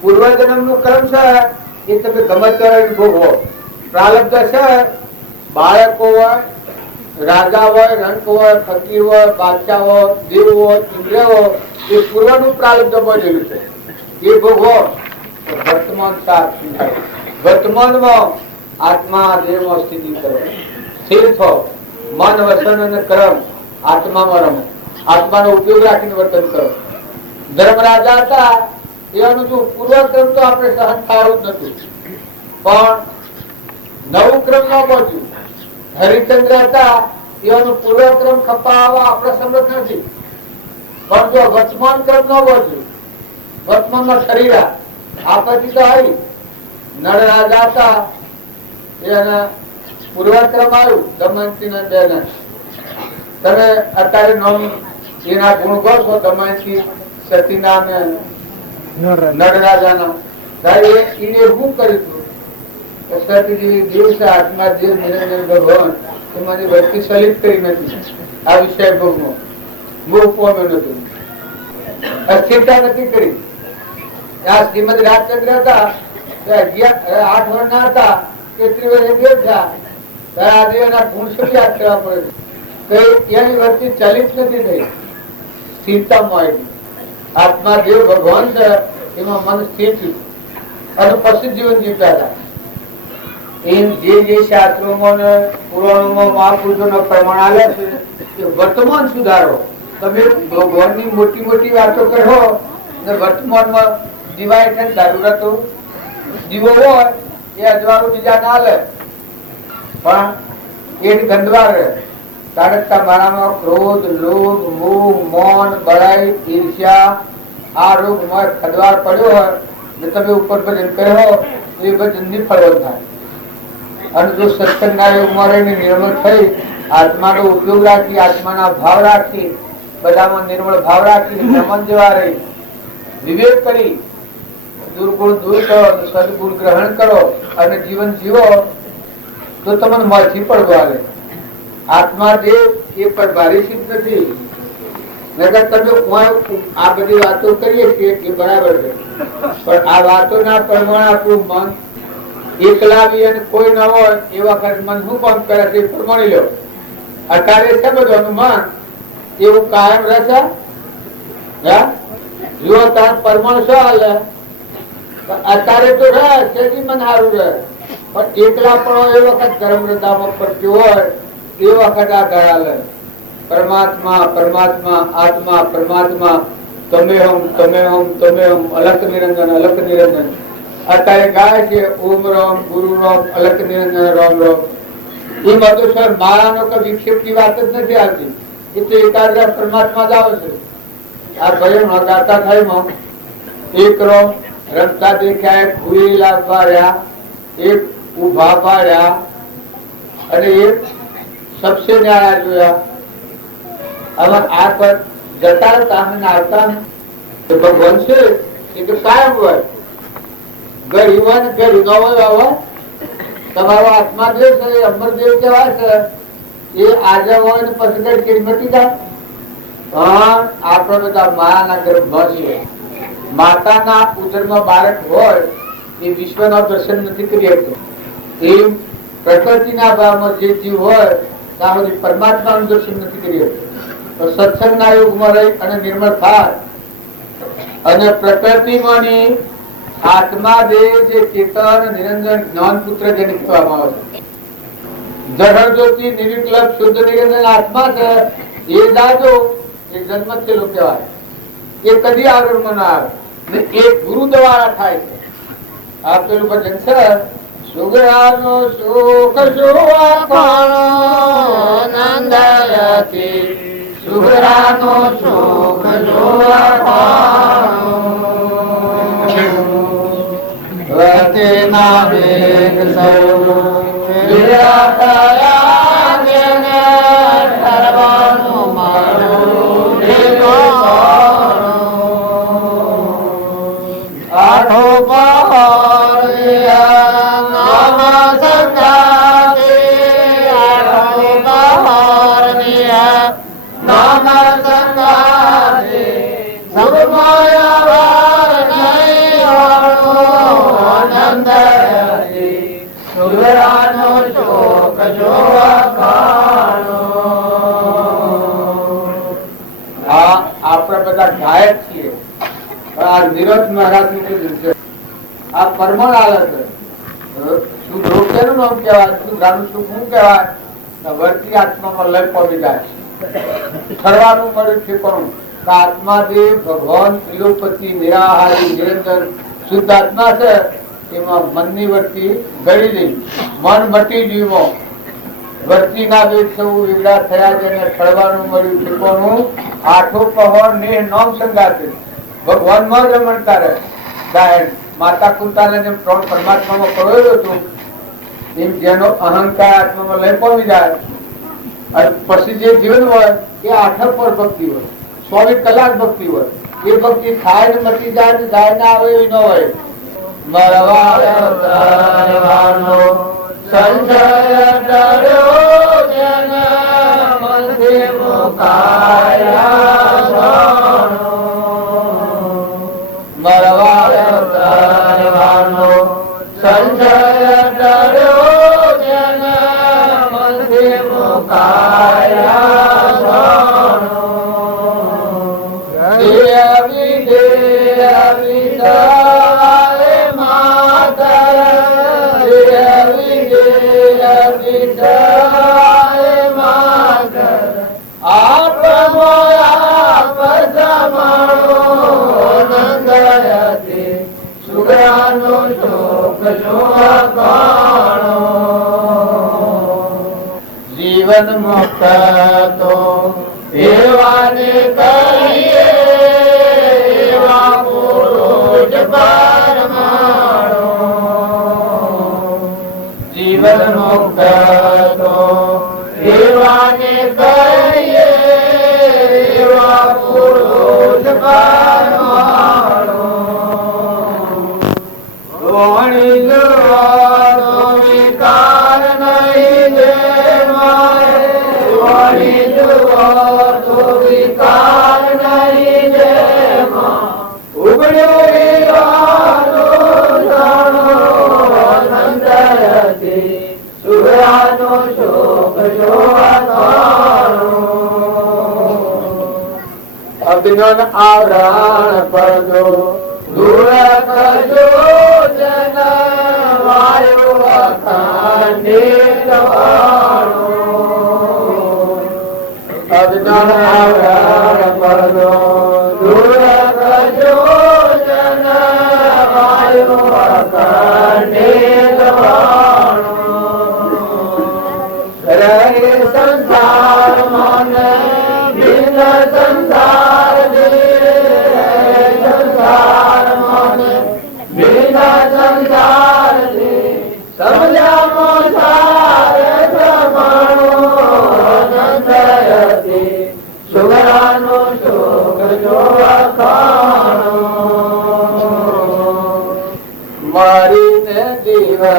પૂર્વજન્મ નું કર્મ છે એ તમે ગમે ત્યારે ભોગવો. પ્રારબ્ધ છે. બાળકો હોય, રાજા હોય, રંક હોય, ફકીર હોય, બાદશાહ હોય, દેવ હોય, ઇન્દ્ર હોય, એ પૂર્વનું પ્રારબ્ધ બનેલું છે. એ ભોગવો. વર્તમાન સાથ વર્તમાનમાં આત્મા દેહમાં સ્થિતિ કરો, સ્થિર થો. મન, વચન અને કર્મ આત્મામાં રમો. આત્માનો ઉપયોગ રાખીને વર્તન કરો. ધર્મરાજા હતા એનું જો પૂર્વક્રમ તો આપણે સહન થયું જ નથી, પણ નવું ક્રમ ન પહોંચ્યું. હરિચંદ્ર હતા એનું પૂર્વક્રમ ખપાવવા આપણે સમર્થ નથી, પણ જો વર્તમાન ક્રમ ન પહોંચ્યું, વર્તમાનમાં શરીર આપત્તિ તો આવી. નળ રાજા હતા એના પૂર્વક્રમ આવ્યું. દમયંતી ને બેન તમે અત્યારે નામ એના ગુણ કહો છો. દમયંતી, સતીના ને નળરાજાના. એને શું કર્યું? સતીજી દિવસે આત્મા દેવ નિરંજન ભગવાન એમાંની વસ્તી સલિત કરી નથી. આ વિષય ભોગમાં મોહ પામ્યો નથી, અસ્થિરતા નથી કરી. આ શ્રીમદ રાજચંદ્ર હતા 8 વર્ષના હતા, 33 વર્ષે દેવ થયા. આ દેવના ગુણ શું યાદ કરવા પડે છે? એની વસ્તી ચલિત નથી થઈ, સ્થિરતામાં આવી. આત્મા દેવ ભગવાન છે એમાં મન સ્થિર થયું અને પછી જીવન જીવતા હતા. જે શાસ્ત્રોમાં પુરાણોમાં મહાપુરુષોનો પ્રમાણ આવે છે કે વર્તમાન સુધારો. તમે ભગવાનની મોટી મોટી વાતો કરો ને વર્તમાનમાં દીવા હેઠળ જરૂરતો દીવો હોય એ અજવાળું બીજા ના લે, પણ એ ગંધવાર રહે. કારણ કે મારામાં ક્રોધ, લોભ, મોહ, મૌન, બળાઈ, ઈર્ષ્યા આ રોગ ખદવાર પડ્યો હોય ને તમે ઉપર ભજન કર્યો એ ભજન નિફળ થાય. અને જો સત્સંગના યોગમાં રહીને નિર્મળ થઈ આત્માનો ઉપયોગ રાખી, આત્માના ભાવ રાખી, બધામાં નિર્મળ ભાવ રાખી, સમજ જેવા રહી, વિવેક કરી, દુર્ગુણ દૂર કરો, સદગુણ ગ્રહણ કરો અને જીવન જીવો તો તમને મળથી પડવા આવે. આત્મા જે એ પરભારી સિદ્ધ નથી. તમે આ બધી વાતો કરીએ છીએ એ બરાબર છે, પણ આ વાતોના પ્રમાણે આપણું મન એકલાવી અને કોઈ ન હોય એ વખત મન શું કામ કરે છે પ્રમાણી લો. અત્યારે છે બધું મન એવું કાયમ રહેશે. જો તાર પરમાણુ શું હાલે અત્યારે તો રહે છે મન સારું રહે, પણ એકલા પણ એ વખત ધર્મ રદામાં પડતું હોય એ વખત આ ઘર પરમાત્મા પરમાત્મા આત્મા પરમાત્મા તમે હમ તમે હમ તમે હમ અલક નિરંજન અલક નિરંજન. અત્યારે ગાય છે ઓમ રામ ગુરુ રામ અલક નિરંજન રામ રામ. એ બધું સર મારાનો કઈ વિક્ષેપ ની વાત જ નથી આવતી. એ તો એકાગ્ર પરમાત્મા જ આવે છે. આ ભાઈ ગાતા થાય એક રામ રમતા દેખાય ભૂલી લાગવા રહ્યા, એક ઉભા પાડ્યા અને એક સબસે ન્યારા જોયા. હવે આ પર જતા આવતા ભગવાન છે એ તો કાયમ હોય. ગરીબ હોય ને ગરીબ ન હોય. હવે તમારો આત્મા જે છે એ અમરદેવ કહેવાય છે. એ આજે હોય ને પછી કઈ કિંમતી જાય. પણ આપણે બધા માયાના ગર્ભમાં છીએ. માતાના ઉદરમાં બાળક હોય એ વિશ્વના દર્શન નથી કરી શકતો. એ પ્રકૃતિના ભાવમાં જે જીવ હોય ત્યાં સુધી પરમાત્માનું દર્શન નથી કરી શકતો. સત્સંગના યુગમાં રહી અને નિર્મળ થાય અને પ્રકૃતિમાંની આત્મા દેહ જે ચેતન નિરંજન જ્ઞાન પુત્ર જેને કહેવામાં આવે છે. જળ જ્યોતિ નિર્વિકલ્પ શુદ્ધ નિરંજન આત્મા છે. એ દાદો એ જન્મ થયેલો કહેવાય. એ કદી આવરણમાં ના આવે ને એ ગુરુ દ્વારા થાય છે. આ પેલું ભજન છે સુગરાનો સુખ સુવાખાણો નંદયતી સુગરાનો સુખ સુવાખાણો વર્તેના વેગ સર્વ વિરાટયા જેને ઠરવાનું મારું આઠો પહાડિયા નામ સંગાતે આઠો પહાડિયા નામ સંગાતે સુરમાયા વાર નહીં આણો આનંદ સુરાનો ચોક જોવા કાણો. આપણે બધા ગાયક છીએ. આ નીરજ મહારાજ નું છે. આ પરમાણ આવે છે. શુદ્ધ રૂપ કેનું નામ કહેવાય, શુદ્ધાનું સુખ શું કહેવાય? વર્તી આત્મામાં લય પડી જાય. ઠરવાનું મળ્યું ઠેકાણું. આત્મા દેવ ભગવાન ત્રિલોપતિ નિરાહારી નિરંજન શુદ્ધ આત્મા છે. એમાં મનની વર્તી ગળી ગઈ, મન મટી ગયું. વર્તીના વેગ સૌ વિગડા થયા છે અને ઠરવાનું મળ્યું ઠેકાણું. આઠો પહોળ ને નોમ સંગાતે ભગવાન માં રમણતા રહે. માતા કુંતાને જેમ ત્રણ પરમાત્મામાં પરોયો હતો એમ જેનો અહંકાર આત્મામાં લઈ પામી જાય અને પછી જે જીવન હોય એ આઠમ પર ભક્તિ હોય, 24 કલાક ભક્તિ હોય. એ ભક્તિ થાય ને મટી જાય ને જાય ના આવે એવી ન હોય. મરવાનો સંશય ડર્યો જેને મનથી મુકાયા મરવાનો સંશય ડર્યો જેને મનથી મુકાયા દેવી દેવી દાય માતર દેવી દેવી દાય માતર આપ મોયા પદમાણો નંદયતે સુગ્રાનો શોક જોકાણો. જીવન મુક્ત તો એવાને કહીએ એવા પુરુષ પરમાણો અજ્ઞાન આવરણ પડદો દૂર કરજો જન વાયુ અખંડિત અજ્ઞાન આવરણ પડદો દૂર કરજો જન વાયુ અખંડિત રહે સંસાર મન ભિન્ન સંસાર સંસાર મન ભિન્ન સંસાર સમજામો સાર પ્રમાણો નંદયતી સુગરાનો સુખ જો અખાણો મારીને જીવનો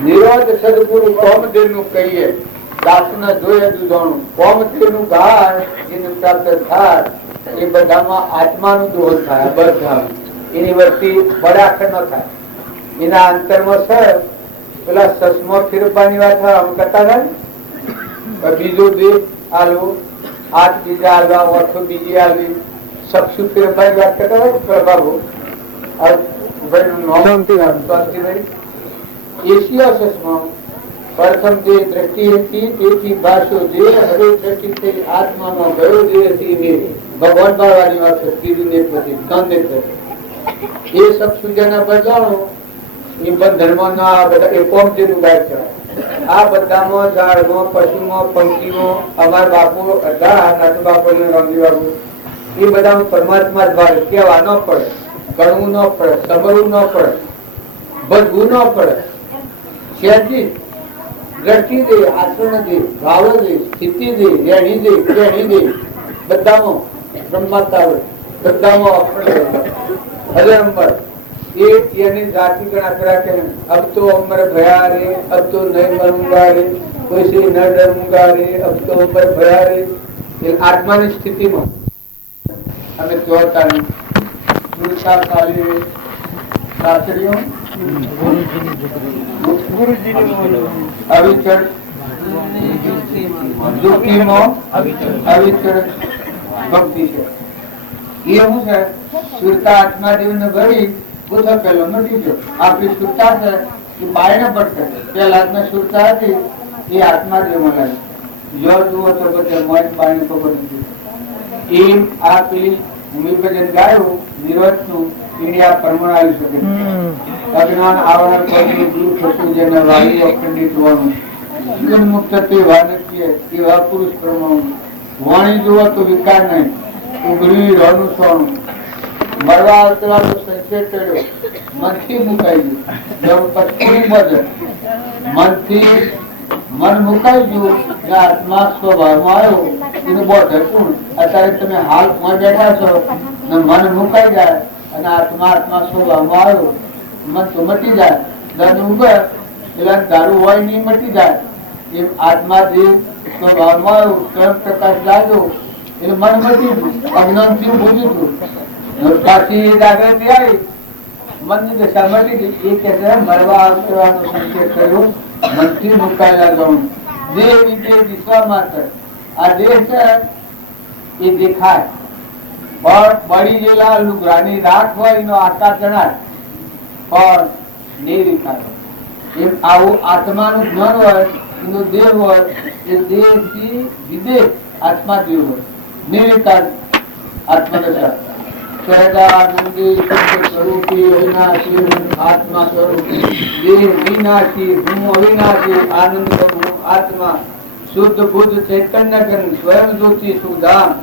નિરોધ સદગુરુ કોમદેવ નું કહીએ દાસના જોઈએ દુધાણું કોમદેવ નું ગાય જેને પ્રાપ્ત થાય એ બધામાં આત્માનું દોહ થાય બધા એની વચ્ચે બળાખર ન થાય એના અંતરમાં સર પેલા સસમો ફીરવાની વાત આમ કરતા થાય બીજો દેહ આલવું હાથ બીજા આલવા ઓઠો બીજી આલવી સક્ષુ ફીરવાની વાત કરતા હોય પ્રભાવો પ્રથમ જે દ્રષ્ટિ હતી તેથી ભાષો જે હવે દ્રષ્ટિ થઈ આત્મામાં ગયો જે હતી ભગવાન બાવાની વાત કીધું ને પછી એ સક્ષુ જેના બદલાણો એ બંધનમાં ના બધા એ કોમ જેનું ગાય છે આ બધામાં ઝાડમાં પશુમાં પંખીમાં અમારા બાપુ હતા નાટુ બાપુ ને રમજી બાપુ એ બધા પરમાત્મા જ ભાવે કેવા ન પડે ગણવું ન પડે સમરવું ન પડે બધવું ન પડે શ્યાજી દ્રષ્ટિ દે આચરણ દે ભાવ દે સ્થિતિ દે રેણી દે કેણી દે બધામાં બ્રહ્માતા હોય બધામાં અખંડ અમર એની જાતિ ગણા કરા કે અબ તો અમર ભયા રે અબ તો નહીં મरूंगा રે કોઈ સે ન ડरूंगा રે અબ તો અમર ભયા રે એ આત્માની સ્થિતિમાં અમે જોતાની પુરુષાર્થાલી શાસ્ત્રીઓ ગુરુજીની અવિચળ દુઃખીમાં અવિચળ ભક્તિ છે એ શું છે સુરતા આત્માદેવ ને ગળી ગુથો પેલો નથી જો આપણી સુરતા છે એ બાયણે પડશે પેલા આત્મા સુરતા હતી એ આત્માદેવ માં લાગી જો જુઓ તો બધે મન પાણી ખબર નથી એમ આ પેલી ભૂમિ ભજન ગાયું નિરોધ નું ઇન્ડિયા પરમણ આવી શકે અજ્ઞાન આવરણ પછી દૂર થતું જેને વાયુ અખંડિત હોવાનું જીવન મુક્ત તે વાનકીય એવા પુરુષ પ્રમાણ વાણી જુઓ તો વિકાર નહીં ઉઘડી રહનું સોનું મરવા આવતવાનો સંકેત કર્યો મનથી મુકાઈ ગયું પછી બધે મનથી મન મુકાઈ ગયું આત્મા સ્વભાવમાં આવ્યો એનું બહુ ધરપૂર્ણ અત્યારે તમે હાલ બેઠા છો ને મન મુકાઈ જાય અને આત્મા સ્વભાવમાં આવ્યો મન તો મટી જાય દર્દ ઉગે એટલે દારૂ હોય નહીં મટી જાય એમ આત્મા જે સ્વભાવમાં આવ્યો સ્વયં પ્રકાશ લાગ્યો એટલે મન મટી ગયું અજ્ઞાનથી ભૂલી ગયું પાછી જાગૃતિ આવી મનની દશા મટી ગઈ એ કે મરવા આવવાનો સંકેત કર્યો મનથી મુકાયેલા ગૌણ દેહ રીતે વિશ્વા માત્ર આ દેહ છે એ દેખાય પણ બળી ગયેલા લુગડાની રાખ હોય એનો આકાર જણાય પણ નિર્વિકાર એમ આવું આત્માનું જ્ઞાન હોય એનો દેહ હોય એ દેહ થી વિદેહ આત્મા દેહ હોય નિર્વિકાર આત્મદશા સહજાનંદી શુદ્ધ સ્વરૂપી અવિનાશી આત્મા સ્વરૂપી દેહ વિનાશી હું અવિનાશી આનંદ હું આત્મા શુદ્ધ બુદ્ધ ચૈતન્ય ઘન સ્વયં જ્યોતિ સુધામ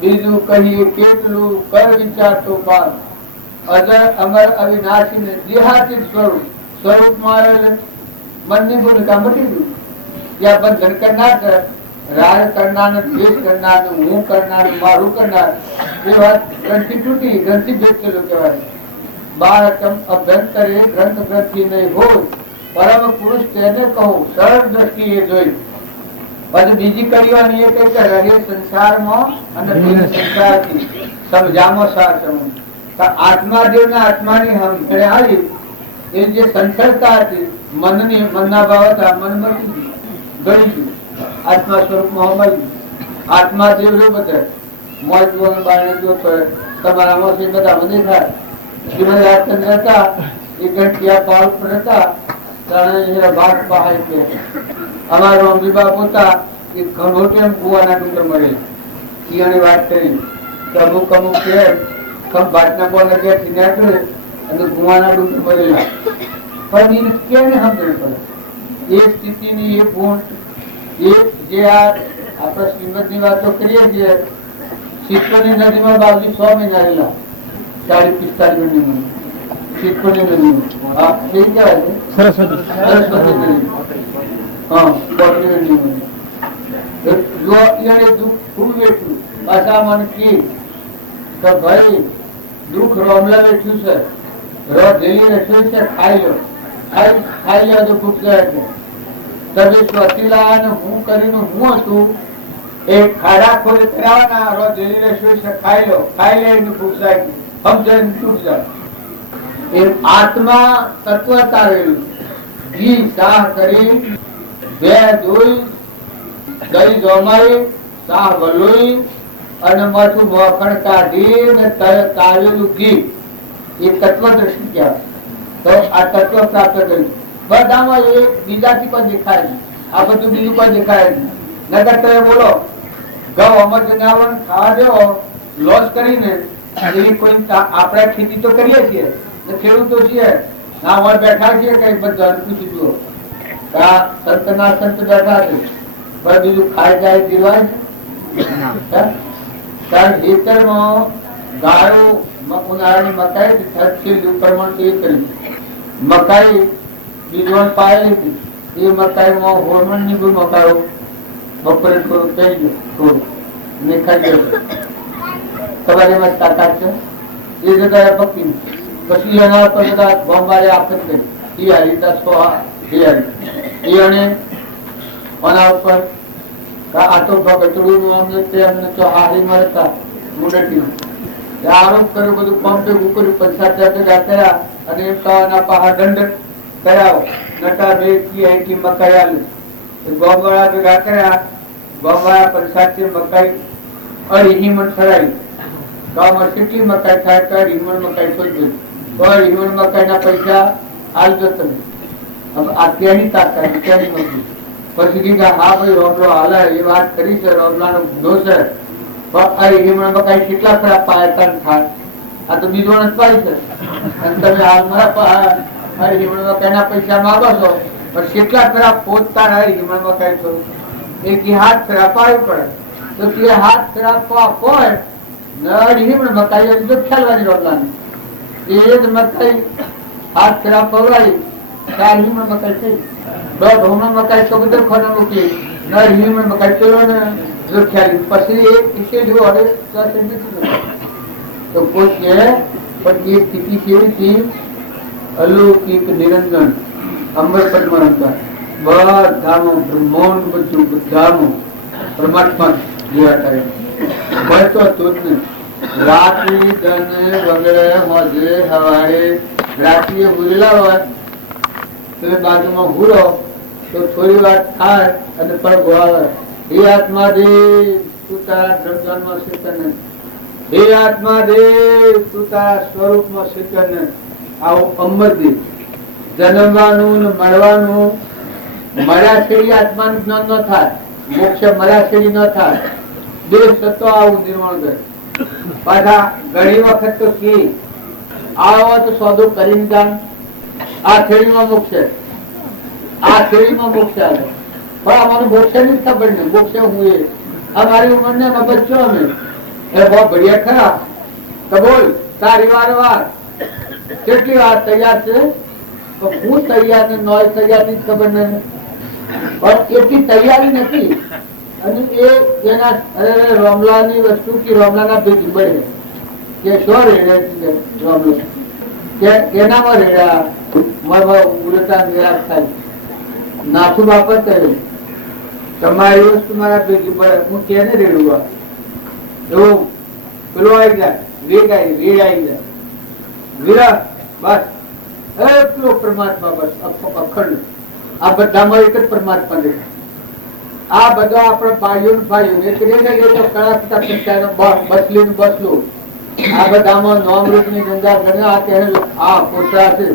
બીજું કહીએ કેટલું કર વિચાર તો પાર અજર અમર અવિનાશી ને દેહાતીત સ્વરૂપ માં મનની ભૂમિકા મટી ગયું ત્યાં બંધન કરનાર રાગ કરનાર દ્વેષ કરનાર હું કરનાર મારું કરનાર એ વાત ગ્રંથિ તૂટી ગ્રંથિ ભેટેલું કહેવાય બાળકમ અભ્યંતરે ગ્રંથ ગ્રંથિ નહીં હોય પરમ પુરુષ તેને કહું સરળ દ્રષ્ટિએ જોઈ પછી બીજી કડીવાની એ કઈ કે રહે સંસારમાં અને બિન સંસારથી સમજામો સાર સમજ આત્માદેવના આત્માની હમણે આવી એ જે સંસર્ગતા હતી મનના ભાવ હતા મન મટી ગયું ગળી ગયું આત્મા સ્વરૂપમાં મળી આત્મા દેવ રે બધા મોજ જોવાનું બારણે જો તમારામાં છે બધા મને થાય શ્રીમદ રાજચંદ્ર હતા એ ઘંટિયા પાલ પર હતા ત્યારે ભાગ પહાય કે અમારો અમીબા પોતા એ ઘણોટેમ કુવાના ડુંગર મળે ઈયાની વાત કરી કે અમુક અમુક કે ખંભાતના બોલ અગિયારથી નીકળે અને કુવાના ડુંગર મળેલા પણ એને કેને સમજણ પડે એ સ્થિતિની એ ગુણ એ જે આપણે શ્રીમદની વાતો કરીએ છીએ સિદ્ધપુરની નદીમાં બાબજી 100 મહિના રહેલા 40-45 મહિના સિદ્ધપુરની નદીમાં આ થઈ જાય સરસ્વતી નદી હા પોટલી નદી જો એને દુઃખ ખૂબ વેઠ્યું પાછા મન કી તો ભાઈ દુઃખ રોમલા વેઠ્યું છે રો જેલી રસોઈ છે ખાઈ લો ખાઈ લો તો ખૂબ જાય છે તબે સ્વતીલા અને હું કરીને હું હતું એ ખાડા ખોરી કરાવવાના રો જેલી રસોઈ છે ખાઈ લો ખાઈ લે એનું ખૂબ જાય સમજણ તૂટ જાય એ આત્મા તત્વ તારેલું ઘી સાહ કરી બે દોઈ દહીં જોમાઈ સાહ વલોઈ અને માથું મોખણ કાઢી ને તાવેલું ઘી એ તત્વ દ્રષ્ટિ કહેવાય તો આ તત્વ પ્રાપ્ત કર્યું બધામાં એ બીજાથી કોઈ દેખાય નહીં આ બધું બીજું કોઈ દેખાય નહીં નગર તમે બોલો ઘઉં અમર જનાવર ખાવા દેવો લોસ કરીને એવી કોઈ આપણે ખેતી તો કરીએ છીએ ખેડૂતો છીએ ના વર બેઠા છીએ કઈ બધા પૂછી જુઓ સંતના સંત બેઠા છે પણ બીજું ખાઈ જાય જીવાય કારણ ખેતરમાં ગાળો ઉનાળાની મકાઈ કરી મકાઈ બીજવાન પાયેલી હતી એ મકાઈમાં હોર્મોન ની કોઈ મકાઈઓ બપોરે થોડું થઈ ગયું થોડું ને ખાઈ ગયો તમારે એમાં તાકાત છે એ જગ્યાએ પકી પછી એના પર બધા બોમ્બારે આફત કરી એ હારીતા એ અને આના ઉપર આ તો ભગતડું અમને તે અમને તો હારી મળતા મુંડટી આરોપ કર્યો બધું પંપે ઉકર્યું પૈસા કર્યા અને એમના પહાડ દંડ કરાવો નટા બે કી મકાઈ આલી ગોમવાળા ભેગા કર્યા ગોમવાળા પૈસાથી મકાઈ અઢીમણ થરાવી ગામમાં કેટલી મકાઈ થાય તો અઢીમણ મકાઈ શોધી અઢીમણ મકાઈના પૈસા આલજો તમે હવે આ ત્યાંની તાકાત ત્યાંની મજબૂત પછી કીધા હા ભાઈ રોમલો હાલે એ વાત કરી છે રોમલાનો દોષ છે પણ મકાઈ કેટલા ખરાબ પાયા થાય આ તો બીજો જ પાય છે અને તમે હાલ મારા મકાઈના પૈસા માંગો છો પણ કેટલા ખરાબ પોતતા હિમણ મકાઈ છો એક હાથ ખરાબ પાડવું પડે તો તે હાથ ખરાબ હોય હિમણ મકાઈ તો ખેલવાની રોટલાની એ જ મકાઈ હાથ ખરાબ પવડાવી 4 હિમણ મકાઈ થઈ 2 ઢોમણ મકાઈ તો બધું ખોટું મૂકી હિમણ મકાઈ પેલો ને જો ખ્યાલી પછી એક કિસ્સે જો હવે તો કોઈ કે પણ એ સ્થિતિ કેવી હતી અલૌકિક નિરંજન અમર પદ્મનંતા બધામાં બ્રહ્માંડ બધું બધામાં પરમાત્મા જેવા કરે ભયતો હતું જ નહીં રાત્રિ ધન વગેરે હોજે હવારે રાત્રિએ ભૂલેલા હોય તો બાજુમાં ભૂલો તો થોડી વાર થાય અને પડઘો આવે હે આત્મા દેવ તું તારા જન્મમાં સિદ્ધ હે આત્મા દેવ તું તારા સ્વરૂપમાં સિદ્ધ આવું અમરદીપ જન્મવાનું ને મરવાનું મર્યા શેરી આત્માનું જ્ઞાન ન થાય મોક્ષ મર્યા શેરી ન થાય દેવ સત્વ આવું નિર્માણ કરે પાછા ઘણી વખત તો કી આવો તો સોદો કરીને જાણ આ થેલીમાં મૂકશે, આ થેલીમાં મૂકશે. પણ અમારે બોક્સે ની ખબર નહીં, બોક્સે હું એ અમારી ઉંમરને બચ્ચો અમે એ બહુ ભડિયા ખરા. તો બોલ તારી વાર કેટલી વાર તૈયાર છે? તો હું તૈયાર ને નોય તૈયાર ની ખબર નહીં, પણ એટલી તૈયારી નથી. અને એ જેના રોમલા ની વસ્તુ કે રોમલા ના ભેગી બળે કે શો રેડે રોમલો કે કેનામાં રેડ્યા મારા ઉલટા નિરાશ થાય નાથું બાપા કહ્યું તમારી વસ્તુ મારા ભેગી બળે હું કેને રેડું એવું પેલો આવી જાય વેગ આવી જાય વિરાટ બસ એટલો પરમાત્મા બસ અખંડ. આ બધામાં એક જ પરમાત્મા દેખાય. આ બધા આપણા ભાઈઓ બસલું આ બધામાં નોમરૂપ ની ગંગા ગણ્યા આ પોતા છે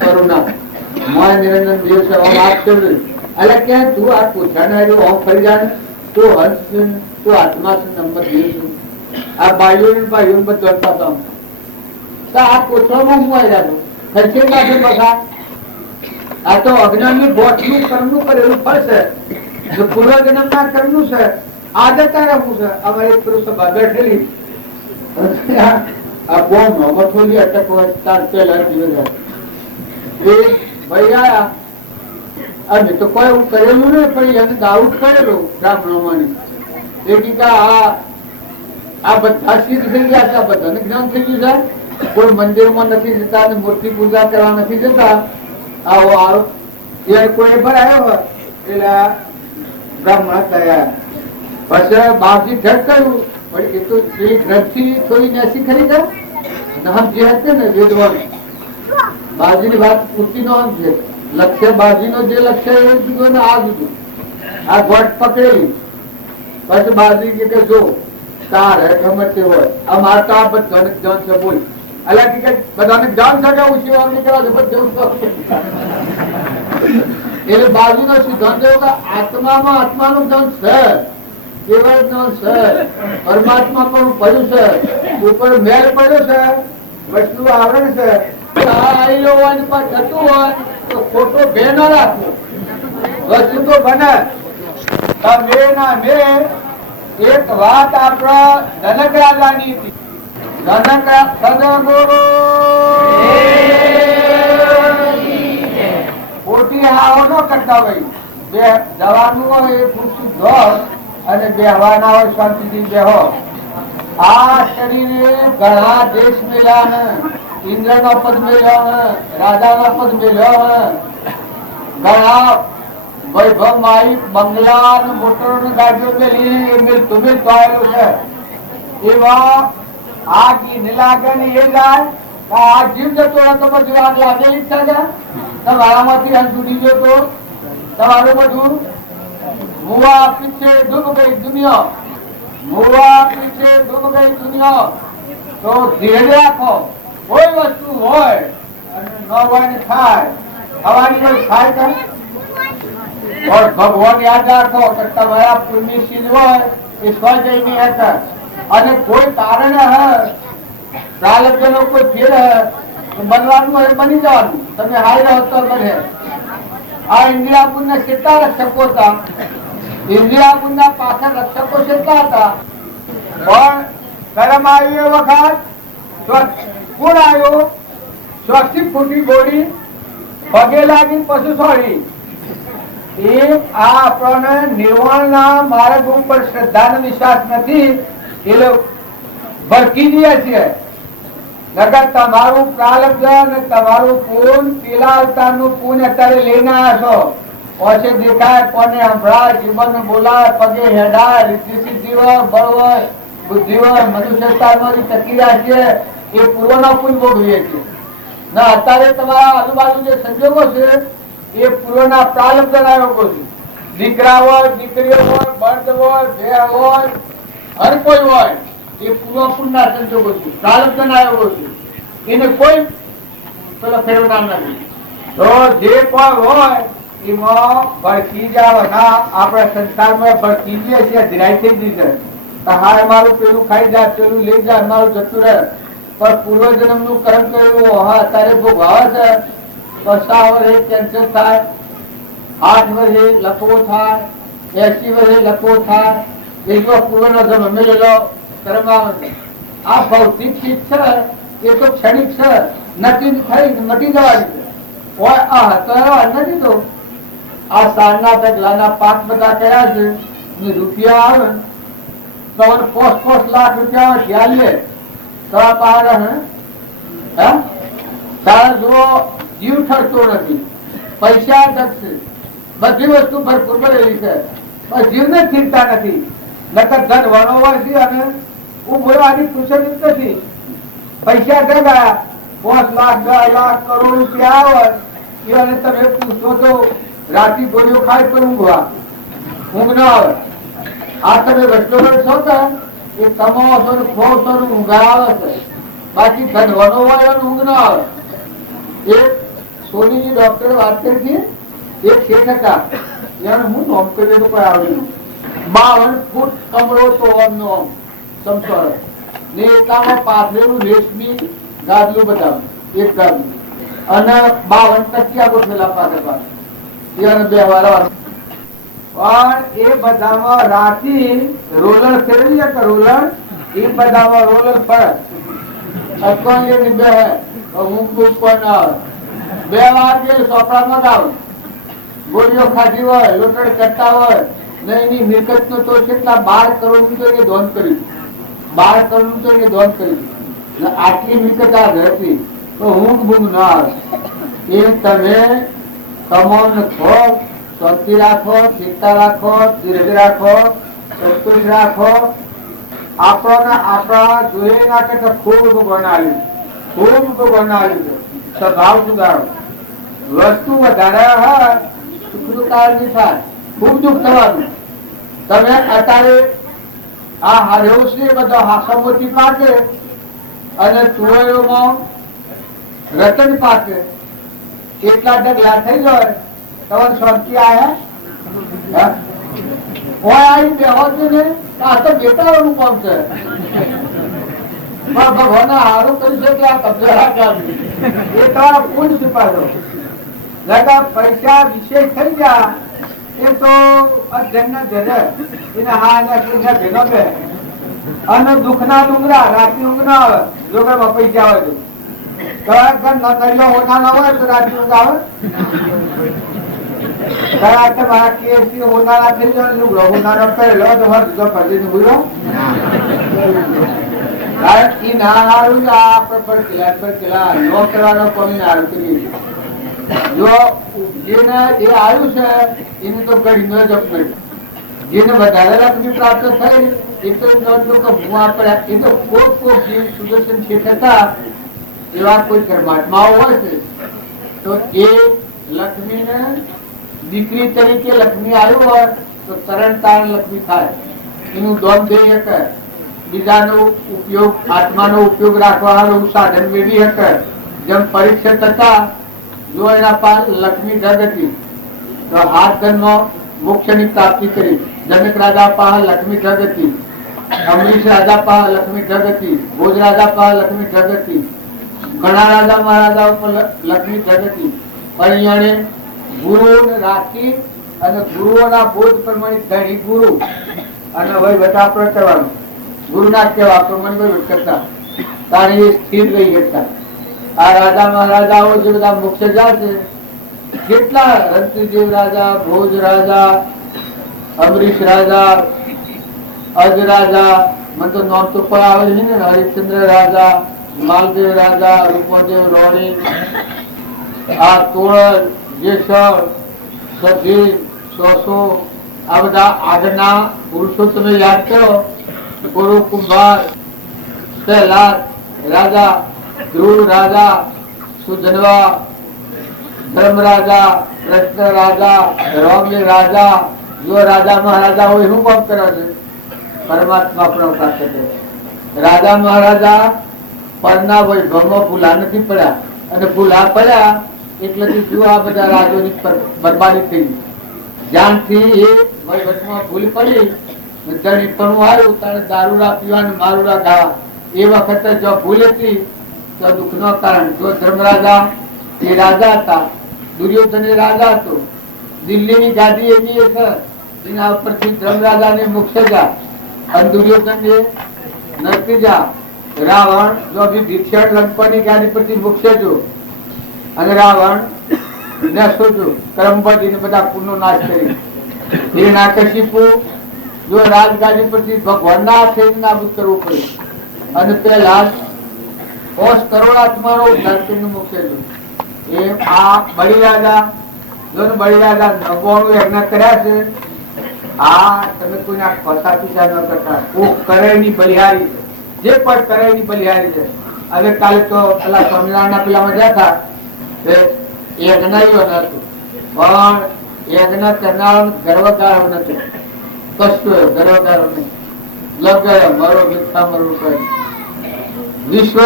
કરુણા મોય નિરંજન દેવ છે એટલે કે તું આ પૂછાને ઓમ ફરી જાય તું હંસ તું આત્મા છે નંબર દેવ છું. આ ભાઈઓ બધા આ પૂછવામાં હું આવી રહ્યો ખર્ચે કાઢે બધા. આ તો અજ્ઞાન ની બોટનું કર્મનું કરેલું ફળ છે. જો પૂર્વ જન્મ ના કર્મનું છે આજે તારે હું છે અમારી પુરુષ સભા બેઠેલી આ બહુ મોહમ્મદ અટક તાર પેલા દિવસ એ ભાઈ આયા અમે તો કોઈ એવું કરેલું નહીં પણ એને દાઉદ કરેલો બ્રાહ્મણોમાંની એ ટીકા આ બધા સિદ્ધ થઈ ગયા છે, આ બધાને જ્ઞાન થઈ ગયું છે. કોઈ મંદિરમાં નથી જતા અને મૂર્તિ પૂજા કરવા નથી જતા. આવો આવો કોઈ ભરાયો હોય એટલે બ્રાહ્મણ થયા. પછી બાપજી ઘટ કર્યું પણ એ તો એ ગ્રંથથી થોડી નેસી ખરી ગયા નામ જે હશે ને વેદવાન બાજી ની વાત પૂછતી નો છે. લક્ષ્ય બાજી નો જે લક્ષ્ય એ જુદું ને આ જુદું. આ ગોટ પકડેલી પછી બાજી કે જો તાર ગમે તે હોય આ મારતા બધાને જ્ઞાન છે બોલ એટલે કે બધાને જ્ઞાન છે કે ઉછીવા નીકળવા છે બધું એટલે બાજુ નો સિદ્ધાંત એવો કે આત્મામાં આત્માનું જ્ઞાન છે, કેવળ જ્ઞાન છે. પરમાત્મા પણ પડ્યું છે, ઉપર મેલ પડ્યો છે, વસ્તુ આવરણ છે. થતું હોય તો ખોટો ભે ન રાખવો, વસ્તુ તો બને. એક વાત આપણા જનક રાજાની હતી. જનક સદગુરુ ખોટી હાવો ન કરતા હોય. બે જવાનું હોય એ પૂછું ઘર અને બે હવાના હોય શાંતિથી બેહો. આ શરીરે ઘણા દેશ મેળ્યા ને ઇન્દ્ર નો પદ મેળ્યો ને રાજા નો પદ મેળ્યો ને ઘણા વૈભવ માઈ બંગલા ને મોટરો ને ગાડીઓ મેલી મિલતું આવેલું છે. એવા આ ઘી લાગે ને એ જાય આ જીવ જતો રહે તો બધું આગ લાગેલી જ છે. તમારામાંથી અંત ઉડી ગયો તો તમારું બધું મુવા પીછે ડૂબ ગઈ દુનિયા, મુવા પીછે ડૂબ ગઈ દુનિયા. તો ધીરે રાખો. કોઈ વસ્તુ હોય અને ન હોય ને થાય થવાની કોઈ થાય કે ભગવાન યાદ રાખો કે તમારા પુણ્ય સિદ્ધ હોય એ સ્વજય ની હતા અને કોઈ કારણ પ્રાલબ્ધ નો કોઈ ફેર બનવાનું હોય બની જવાનું. તમે હાઈ રહો તો બને. આ ઇન્દિરાપુર ના કેટલા રક્ષકો હતા? ઇન્દિરાપુર ના પાછળ રક્ષકો કેટલા હતા? પણ કર્મ આવ્યું એ વખત કોણ આવ્યો? 60 ફૂટની ગોળી પગે લાગી પશુ છોડી. એ આ આપણને નિર્વાણ ના માર્ગ ઉપર શ્રદ્ધા નો વિશ્વાસ નથી એટલે ભરકી દે છે. નગર તમારું પ્રાલબ્ધ અને તમારું પૂન પેલા અવતાર નું પૂન અત્યારે લઈને આવ્યા છો. ઓછે દેખાય કોને સંભળાય જીવન બોલાય પગે હેડાય રીતિ સિદ્ધિ હોય બળ હોય બુદ્ધિ હોય મનુષ્યતા માંથી ટકી રહ્યા છે એ પૂર્વ નો પૂન ભોગવીએ છીએ. ના અત્યારે તમારા આજુબાજુ જે સંજોગો છે એ પૂર્વના પ્રાલબ્ધ ના યોગો છે. દીકરા હોય દીકરીઓ હોય બળદ હોય ભે હોય હર કોઈ હોય એ પૂર્વપુરના સંજોગો છે, પ્રાલબ્ધ ના યોગો છે. એને કોઈ પેલો ફેરવનાર નથી. તો જે કોઈ હોય એમાં ભડકી જાવ ના આપણા સંસારમાં ભડકી જાય છે ધીરાઈ થઈ ગઈ છે. હાય મારું પેલું ખાઈ જાય, પેલું લઈ જાય, મારું જતું રહે. પણ પૂર્વજન્મ નું કર્મ કર્યું હા અત્યારે ભોગવાવે છે. 50 વર્ષે કેન્સર થાય, 8 વર્ષે લકવો થાય, 80 વર્ષે લકવો થાય. એનો પૂર્વનો જન્મ મેળેલો કર્મ આવે છે. આ ભૌતિક ચીજ છે એ તો ક્ષણિક છે, નથી થઈ મટી જવાની છે. આ હતો નથી તો આ સારના ઢગલાના પાક બધા કર્યા છે ને રૂપિયા આવે તો 5 લાખ રૂપિયા ખ્યાલ લે તો આ પહાડ તારા જો જીવ ઠરતો નથી, પૈસા ઠરશે, બધી વસ્તુ ભરપૂર કરેલી છે પણ જીવને ચિંતા નથી. નકર ધન વણોવા છે અને ઉભવાની ખુશી નથી. પૈસા ભેગા 5 લાખ 10 લાખ કરોડ રૂપિયા આવે અને તમે પૂછો તો રાતી ગોળીઓ ખાય પણ ઊંઘ ના આવે. આ તમે વસ્તુ છો કે એ કમાવો છો ખો છો ઊંઘ આવે છે, બાકી ધન વણોવા ઊંઘ ના આવે. એક સોનીજી ડોક્ટર વાત કરી એક શેઠ હતા, એને હું નોમ કર્યું કોઈ આવ્યું 52 ફૂટ કમરો તો ઓમનો ઓમ સમસોર ને એટલામાં પાથરેલું રેશમી ગાદલું બતાવ્યું, એક ગાદલું અને 52 ટકિયા ગોઠવેલા પાથર એને 2 વાર. પણ એ બધામાં રાતી રોલર ફેરવીએ કે રોલર એ બધામાં રોલર ફરે અટકોણ લઈને બે ઊંઘ પણ આવે. 2 વાર ગયેલું ચોપડામાં જ આવે. ગોળીઓ ખાધી હોય, લોટડ કરતા હોય ને એની મિલકત નો તો કેટલા 12 કરોડ રૂપિયા ધોન કર્યું, 12 કરોડ રૂપિયા ધોન કર્યું. આટલી મિલકત આ હતી તો ઊંઘ બૂંઘ ના આવે. એ તમે કમો ને ખો, શાંતિ રાખો, ચિંતા રાખો, ધીરજ રાખો, સંતોષ રાખો. આપણા જોઈએ ના કે ખૂબ ભગવાન આવ્યું, ખૂબ ભગવાન આવ્યું છે. સ્વભાવ સુધારો, વસ્તુ વધારે હોય સુખનું કારણ નહીં થાય, ખૂબ દુઃખ થવાનું. તમે અત્યારે આ હાર્યો છે બધા હાસમોથી પાકે અને તુવેરોમાં રતન પાકે એટલા ઢગલા થઈ જાય તમારે શાંતિ આયા આવી બેહો છો ને આ તો બેટાવાનું કામ છે. ભગવાન હારું કર્યું છે કે આ કબજા કામ એ તમારા પૂજ છુપાડો. પૈસા વિશેષ થઈ ગયા એ તો અધ્યયન ધરે એને હા ભેગો બે અને દુઃખ ના ડુંગરા રાતી ઊંઘ ના આવે. જો ઘરમાં પૈસા આવે તો હોના ના હોય તો રાતી ઊંઘ આવે. હોનારા થઈ જાય લુગડો હોનારો પહેરેલો તો બીજો ફરી લુગડો એ ના હારું આપડે પર કિલા નો કરવાનો કોની હારું કરી. જો જેને એ આવ્યું છે એને તો ઘડી નો જપ નહીં. જેને વધારે લાખની પ્રાપ્ત થઈ એ તો હું આપણે એ તો કોઈ જીવ સુદર્શન શેઠ હતા એવા કોઈ પરમાત્માઓ હોય છે તો એ લક્ષ્મીને દીકરી તરીકે લક્ષ્મી આવ્યું હોય તો તરણ તારણ લક્ષ્મી થાય. એનું દોન દઈ શકે, બીજાનો ઉપયોગ આત્માનો ઉપયોગ રાખવાનું સાધન મેળવી શકે. જેમ પરીક્ષિત હતા જો એના પાસે લક્ષ્મી ઢગ હતી તો હાથ ધનનો મોક્ષની પ્રાપ્તિ કરી. જનક રાજા પાસે લક્ષ્મી ઢગ હતી, અમરીશ રાજા પાસે લક્ષ્મી ઢગ હતી, ભોજ રાજા પાસે લક્ષ્મી ઢગ હતી, ઘણા રાજા મહારાજા ઉપર લક્ષ્મી ઢગ હતી. પણ અહીંયા ગુરુને રાખી અને ગુરુઓના બોધ પ્રમાણે ધણી ગુરુ અને વહીવટ આપણે કરવાનું. ગુરુ ના કહેવા પ્રમાણે વહીવટ કરતા તારી સ્થિર રહી શકતા. આ રાજા મહારાજાઓ જે બધા મુખ્ય જાય છે કેટલા રણજીવ રાજા, ભોજ રાજા, અમરીશ રાજા, અજ રાજા, મને તો નામ તો પણ આવે છે ને, હરિશ્ચંદ્ર રાજા, માલદેવ રાજા, રૂપદેવ રોણી, આ તોળ, જેસર, સધી, સોસો, આ બધા આગળના પુરુષો તમે યાદ કરો. ગુરુ કુંભાર, સહેલાદ રાજા, ધ્રુવ રાજા, સુધનવા, ધર્મ રાજા, કૃષ્ણ રાજા, રોમ્ય રાજા. જો રાજા મહારાજા હોય શું કામ કરે છે? પરમાત્મા પણ પ્રાપ્ત કરે. રાજા મહારાજા પરના વૈભવમાં ભૂલા નથી પડ્યા અને ભૂલા પડ્યા એટલે જો આ બધા રાજોની બરબાદી થઈ. જ્યાંથી એ વહીવટમાં ભૂલ પડી ધણી પણ આવ્યું તારે દારૂડા પીવાનું મારુડા ગાવા. એ વખતે જો ભૂલ હતી તો દુઃખ નો કારણ. જો ધર્મરાજા એ રાજા હતા, દુર્યોધન એ રાજા હતો, દિલ્હીની ગાદી એની છે જેના ઉપરથી ધર્મરાજા ને મોક્ષ જા અને દુર્યોધન એ નરકી જા. રાવણ જો ભીષણ લંકાની ગાદી પરથી મોક્ષ જો અને રાવણ ને સોજો કર્મબધી ને બધા પુણ્યો નાશ કરી. હિરણ્યકશિપુ જો રાજગાદી પરથી ભગવાનના હાથે નાબૂદ કરવું પડ્યું અને પેલા 5 કરોડ આત્માનો ઉદ્ધાર કરીને મોક્ષે જો. એ આ બલિરાજા જો બલિરાજા 99 યજ્ઞ કર્યા છે. આ તમે કોઈના ફસા પીછા ન કરતા. કોક કરે ની બલિહારી છે, જે પણ કરે ની બલિહારી છે. હવે કાલે તો પેલા સ્વામિનારાયણ પેલામાં જતા યજ્ઞ નતું પણ યજ્ઞ કરનાર ગર્વગાળો નથી. કશું ગર્વગાળો નહીં. લગે મરો મિથ્યા મરવું કરે. વિશ્વ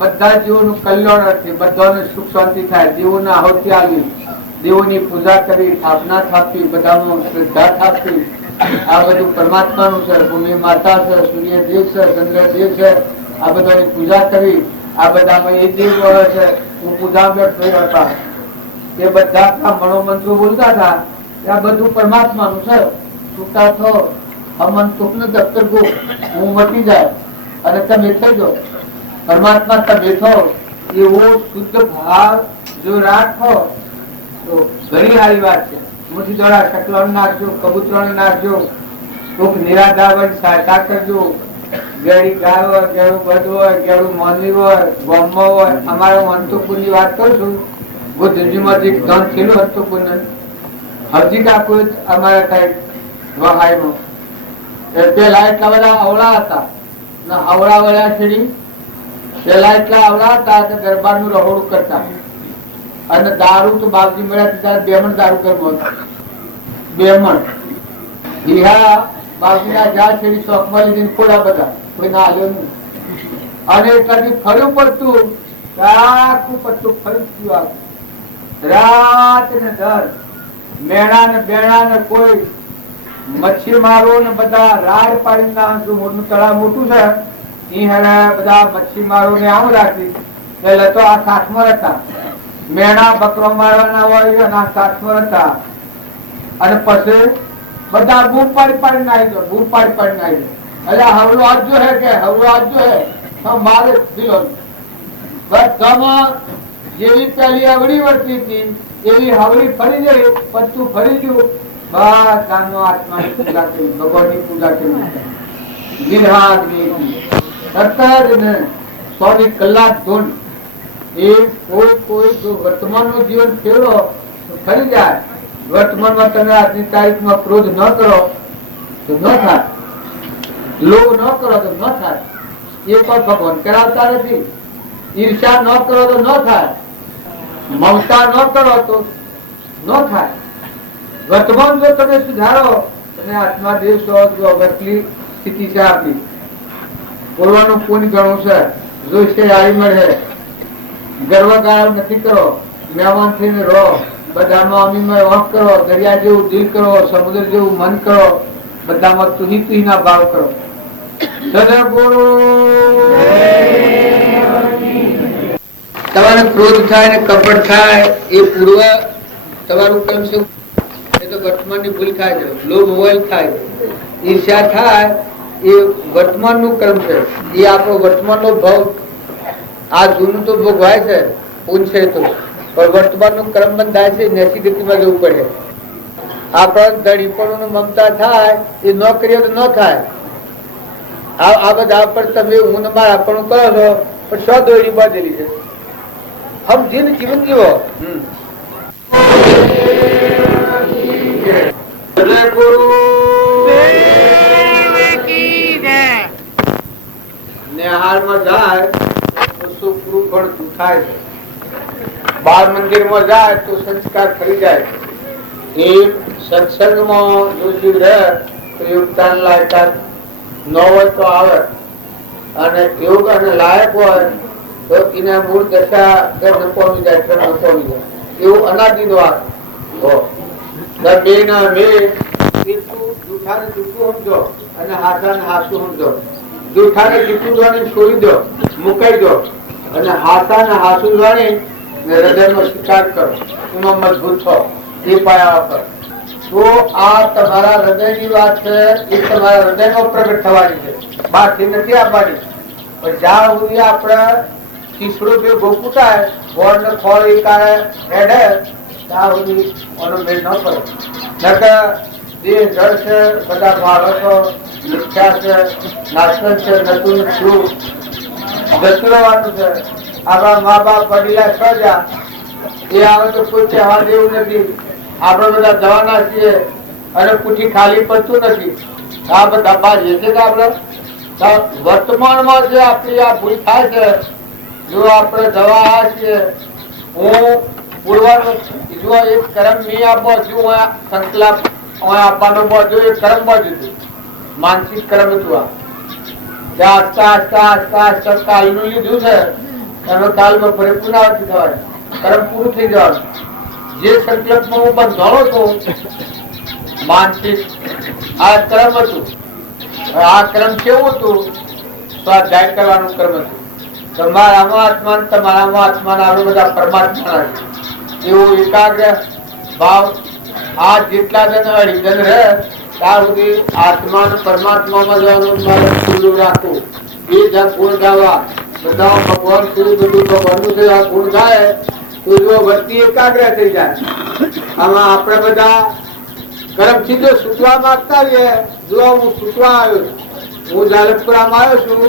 બધા જીવોનું કલ્યાણ અર્થે બધાને સુખ શાંતિ થાય. જીવોને આહુતિ આવી, દેવોની પૂજા કરી, સ્થાપના થાપી, બધામાં શ્રદ્ધા થાપી. આ બધું પરમાત્માનું છે. ભૂમિ માતા છે, સૂર્ય દેવ છે, ચંદ્ર દેવ છે. આ બધાની પૂજા કરી. આ બધામાં એ દેવ છે. હું પૂજા બેઠ થયો હતા એ બધા મનોમંત્રો બોલતા હતા. આ બધું પરમાત્માનું છે. છૂટા થો અમન સુખનું દફતર ગો હું મટી જાય અને તમે થઈ જાઓ. પરમાત્મા તમે થો એવો શુદ્ધ ભાવ જો રાખો તો ઘણી સારી વાત છે. મુઠી દ્વારા શકલો નાખજો, કબૂતરો નાખજો, કોક નિરાધાર સહાયતા કરજો. ગેડી ગાય હોય, ગેડું બધ હોય, ગેડું મોનવી હોય, ગોમમાં હોય. અમારા અંતુપુર ની વાત કરું છું. બુદ્ધિજીમાંથી ધન થયેલું અંતુપુર હજી કાકુ અમારા સાઈડ વહાઈમાં પેલા એટલા બધા અવળા હતા. અવળા વળ્યા છેડી પેલા એટલા અવળા હતા કે દરબારનું રહોડું કરતા અને દારૂ તો બાપજી મળ્યા ત્યારે 2 મણ દારૂ કરવો. 2 મણ ઈહા બાપજીના જા છેડી શોખમાં લીધી ખોડા બધા કોઈ ના આવ્યો નહીં. અને એટલાથી ફર્યું પડતું આખું પટ્ટું ફરી ગયું. રાત ને દર મેણા ને બેણા ને કોઈ મચ્છીમારો ને બધા રાડ પાડી મોટું તળાવ મોટું છે. બધા મચ્છીમારો ને આમ રાખી એટલે તો આ કાઠમર હતા. મેણા બકરો મારવાના હોય અને આ કાઠમર હતા. અને પછી બધા બૂમ પાડી પાડી નાખી દો, બૂમ પાડી પાડી નાખી દો. એટલે હવલો આજજો હે કે હવલો આજજો હે મારે દિલો બધામાં જેવી પેલી અવળી વર્તી હતી એવી હવળી ફરી ગઈ. પત્તું ફરી ગયું. બસ આનો આત્માની પૂજા કરી, ભગવાનની પૂજા કરી. વિરાગની ને 100 કલાક ધૂન એ કોઈ જો વર્તમાનનું જીવન ફેરવો તો ફરી જાય. વર્તમાનમાં તમે આજની તારીખમાં ક્રોધ ન કરો તો ન થાય, લોભ ન કરો તો ન થાય. એ પણ ભગવાન કરાવતા નથી. ઈર્ષા ન કરો તો ન થાય, મમતા ન કરો તો ન થાય. વર્તમાન જો તમે સુધારો તમે આત્મા દેવ છો. જો વર્તલી સ્થિતિ છે આપણી બોલવાનું પુણ્ય ઘણું છે. જો છે આવી મળે ગર્વગાળ નથી કરો. મહેમાન થઈને રહો. બધામાં અમીમાં વાંક કરો. દરિયા જેવું દિલ કરો, સમુદ્ર જેવું મન કરો. બધામાં તુહી તુહી ના ભાવ કરો. સદગુરુ તમારે ક્રોધ થાય ને કપટ થાય એ પૂર્વ તમારું કેમ શું એ તો વર્તમાનની ભૂલ થાય છે. લોભ હોય થાય, ઈર્ષ્યા થાય એ વર્તમાનનું કર્મ છે. એ આપણો વર્તમાનનો ભાવ આ જૂનું તો ભોગવાય છે પૂન છે તો પણ વર્તમાનનું કર્મ બંધાય છે. નેસી ગતિમાં જવું પડે. આપણા ધડીપણું મમતા થાય એ ન કરીએ તો ન થાય. આ બધા પર તમે હું મારા પણ કરો છો પણ શો દોરી બાંધેલી છે. હમ જીને જીવન જીવો. નેહાળમાં જાય તો સુખ પૂરું ભણતું થાય છે. બાળ મંદિરમાં જાય તો સંસ્કાર થઈ જાય. એ સત્સંગમાં જો જીવ રહે તો યોગદાન લાયકાત ન હોય તો આવે અને યોગ અને લાયક હોય તો એના મૂળ દશા ન પહોંચી જાય, ન પહોંચી જાય. એવું અનાદિ વાત બે ના બે એ જૂઠાને જૂઠું સમજો અને હાસાને હાસું સમજો. જૂઠાને જૂઠું જાણી છોડી દો, મુકાઈ દો, અને હાસાને હાસું જાણી હૃદયનો સ્વીકાર કરો. એમાં મજબૂત છો. એ પાયા પર તો આ તમારા હૃદયની વાત છે. એ તમારા હૃદયમાં પ્રગટ થવાની છે, બહારથી નથી આવવાની. પણ જ્યાં સુધી આપણે તીસરો જે ગોકુટાય ગોળ ને ખોળ એ કાળે હેડે ત્યાં સુધી એનો મેળ ન કરો. નકર દેહ જળ છે, બધા બાળકો મિથ્યા છે, નાશવંત છે, નતું શું જતું રહેવાનું છે. આપણા મા બાપ વડીલા સજા એ આવે તો કોઈ કહેવા જેવું નથી. આપણે બધા જવાના છીએ અને પૂછી ખાલી પડતું નથી. આ બધા બાદ છે કે આપણે વર્તમાનમાં જે આપણી આ ભૂલ થાય છે, જો આપણે જવા આવ્યા છીએ, હું પૂર્વનું જો એક કર્મ નહીં આપો, જો સંકલ્પ આપવાનો જો એક કર્મ બાજુ માનસિક કર્મ હતું. આ આસ્તા આસ્તા આસ્તા આસ્તા કાલનું લીધું છે, એનો કાલમાં પુનરાવર્તિત થવાય, કર્મ પૂરું થઈ જવાનું. જે સંકલ્પમાં હું બંધાણો છું માનસિક, આ કર્મ હતું. આ કર્મ કેવું હતું? સ્વાધ્યાય કરવાનું કર્મ હતું. તમારામાં આત્મા, તમારામાં આત્મા, આપણે બધા પરમાત્મા એવું એકાગ્ર ભાવ આ જેટલા જણ અઢી જણ રહે ત્યાં સુધી આત્મા પરમાત્મામાં જવાનું ખુલ્લું રાખવું. એ જ્યાં ગુણ ગાવા બધા ભગવાન શું બધું ભગવાનનું છે, આ ગુણ ગાય તો જો વૃત્તિ એકાગ્ર થઈ જાય. આમાં આપણે બધા કર્મથી જો છૂટવા માંગતા હોઈએ, જો હું છૂટવા આવ્યો છું, હું જાલપુરામાં આવ્યો છું,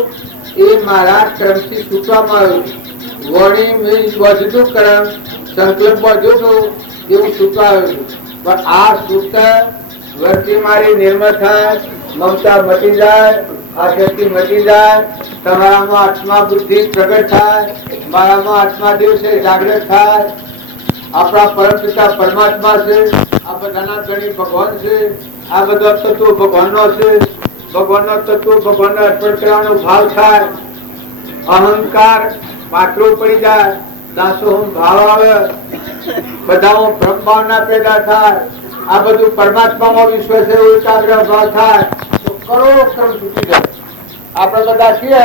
એ મારા કર્મથી છૂટવામાં આવ્યો છું. વણી મેં વધુ કર્મ સંકલ્પ વધુ છું એ હું છૂટવા આવ્યો છું. પણ આ છૂટ વૃત્તિ મારી નિર્મળ થાય, મમતા મટી જાય, આ શક્તિ મટી જાય, તમારામાં આત્મા બુદ્ધિ પ્રગટ થાય, મારામાં આત્મા દિવસે જાગૃત થાય. આપણા પરમ પિતા પરમાત્મા છે, આ બધાના ગણી ભગવાન છે, આ બધા તત્વો ભગવાનનો છે. ભગવાનનો તત્વ ભગવાનને અર્પણ કરવાનો ભાવ થાય, અહંકાર પાતળો પડી જાય, દાસોહમ ભાવ આવે, બધામાં ભ્રમ ભાવના પેદા થાય. આ બધું પરમાત્મામાં વિશ્વાસ છે, એકાગ્ર ભાવ થાય તો કરોડો કર્મ છૂટી જાય. આપણે બધા છીએ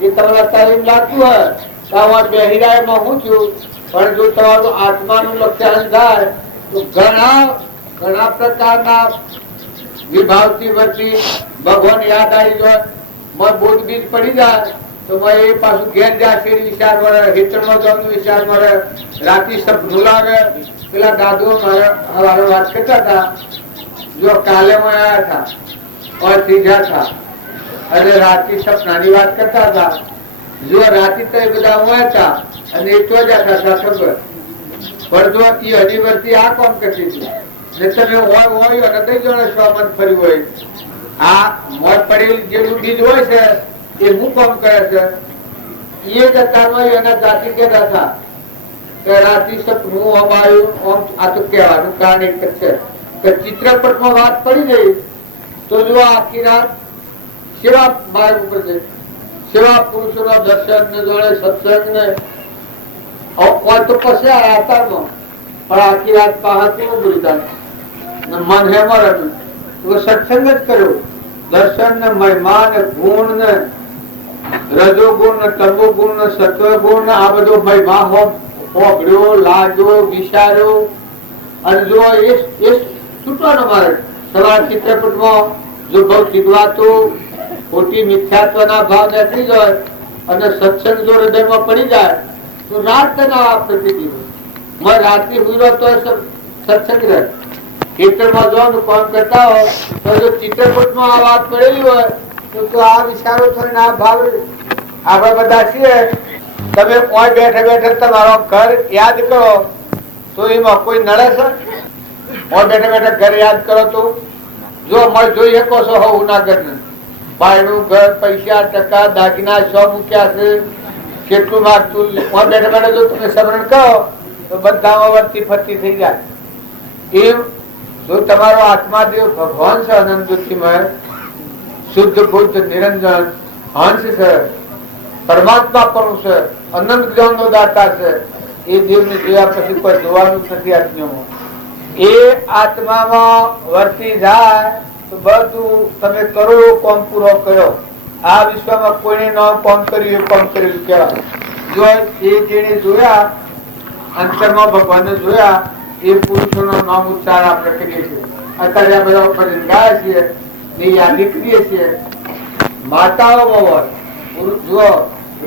એ તમને તાલીમ લાગતું હોય તો આમાં બેહીરાયમાં હું છું. પણ જો તમારું આત્માનું લક્ષ્યાંક થાય તો ઘણા પ્રકારના વિભાવથી વર્તી ભગવાન યાદ આવી જાય, બોધ બીજ પડી જાય તો એ પાછું ઘેર જાય છે વિચાર મળે, હિતરમાં જવાનું વિચાર મળે, રાતી સપનું લાગે. પેલા દાદુ મારે વાત કરતા હતા, જો કાલે હું આવ્યા હતા और सीधा था અને રાતી સપનાની વાત કરતા હતા. જો રાતી તો એ બધા હોય હતા અને એ તો જતા હતા ખબર, પણ જો એ હજી વર્ષથી આ કામ કરતી હતી ને તમે હોય અને કઈ જણે સ્વામન ફર્યું હોય. આ મોત પડેલી જેટલું બીજ હોય છે એ હું કામ કરે છે એ જતા એના જાતિ કહેતા હતા કે રાતી સપનું આમ આવ્યું. આમ આ તો કહેવાનું કારણ એક છે કે ચિત્રપટમાં વાત પડી ગઈ તો જો આખી રાત સેવા માર્ગ ઉપર છે, સેવા પુરુષોના દર્શન ને જોડે સત્સંગ ને તો પછી આતામાં પણ આખી રાત પહાડ બોલતા મન હેમાં રહ્યું તો સત્સંગ જ કર્યો. દર્શન ને મહિમા ને ગુણ ને રજો ગુણ ને તમો ગુણ ને સત્વ ગુણ ને આ બધો મહિમા હોગડ્યો, લાગ્યો, વિચાર્યો અને જો એ છૂટવાનો મારે. તમારા ચિત્રપટમાં જો ભૌતિક વાતો ખોટી મિથ્યાત્વના ભાવ નીકળી જાય અને સત્સંગ જો હૃદયમાં પડી જાય તો રાત ના પ્રતિ રાત્રિ હુરો તો સત્સંગ રહે. ખેતરમાં જવાનું કામ કરતા હોય તો જો ચિત્રપટમાં આ વાત પડેલી હોય તો આ વિચારો થઈને આ ભાવ આપણે બધા છીએ. તમે કોઈ બેઠા બેઠા તમારો ઘર યાદ કરો તો એમાં કોઈ નડે છે? કોઈ બેઠા બેઠા ઘર યાદ કરો તો જો જોઈ શકો છો હું ના ઘર ને બાયણું ઘર, પૈસા, ટકા, દાગીના શું મૂક્યા છે, કેટલું માગતું બેઠા બેઠા જો તમે સ્મરણ કરો તો બધામાં વર્તી ફરતી થઈ જાય. એમ જો તમારો આત્માદેવ ભગવાન છે, અનંત જ્યોતિમય શુદ્ધ બુદ્ધ નિરંજન હંસ છે, પરમાત્મા પણ છે, અનંત જ્ઞાન નો દાતા છે. એ દેવને જોયા પછી કોઈ જોવાનું નથી આ દુનિયામાં. એ આત્મામાં વર્તી જાય તો બધું તમે કરો કોમ પૂરો કર્યો. આ વિશ્વમાં કોઈને ન કોમ કર્યું એ કોમ કર્યું કહેવાય. જો એ જેને જોયા અંતરમાં ભગવાનને જોયા એ પુરુષોનો નામ ઉચ્ચાર આપણે કરીએ છીએ. અત્યારે આ બધા ઉપર ગાય છીએ એ યાદી કરીએ છીએ. માતાઓમાં હોય જુઓ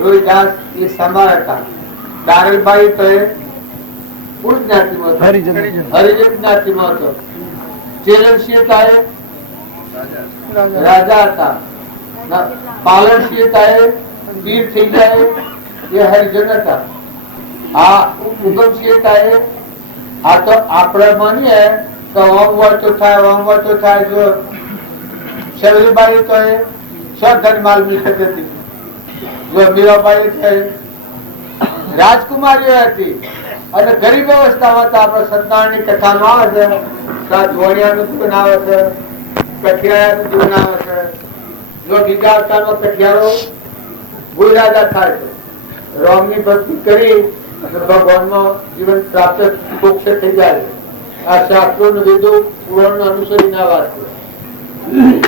રોહિદાસ એ સમાન હતા. દારલભાઈ તો એ પુરુષ જ્ઞાતિમાં હતો, હરિજન જ્ઞાતિમાં હતો. ચેલનસિંહ સાહેબ રાજા હતા. પાલનસિંહ સાહેબ પીર થઈ જાય એ હરિજન હતા. આ ઉગમસિંહ સાહેબ આ તો આપણે માનીએ તો ઓમ હોય તો થાય, ઓમ હોય તો થાય. જો શરીરબાઈ તો એ સધન માલ મિલકત હતી. જો મીરાબાઈ થઈ રાજકુમારીઓ હતી અને ગરીબ અવસ્થામાં હતા. આપણે સત્યનારાયણની કથામાં આવે છે ધોળિયાનું જીવન આવે છે, કઠિયાનું જીવન આવે છે. જો બીજા અવતારમાં કઠિયારો ભૂરાજા થાય છે. રામની ભક્તિ કરી ભગવાનમાં જીવન પ્રાપ્ત મોક્ષ થઈ જાય. આ શાસ્ત્રો વેદો પુરાણ અનુસરીને વાત છે.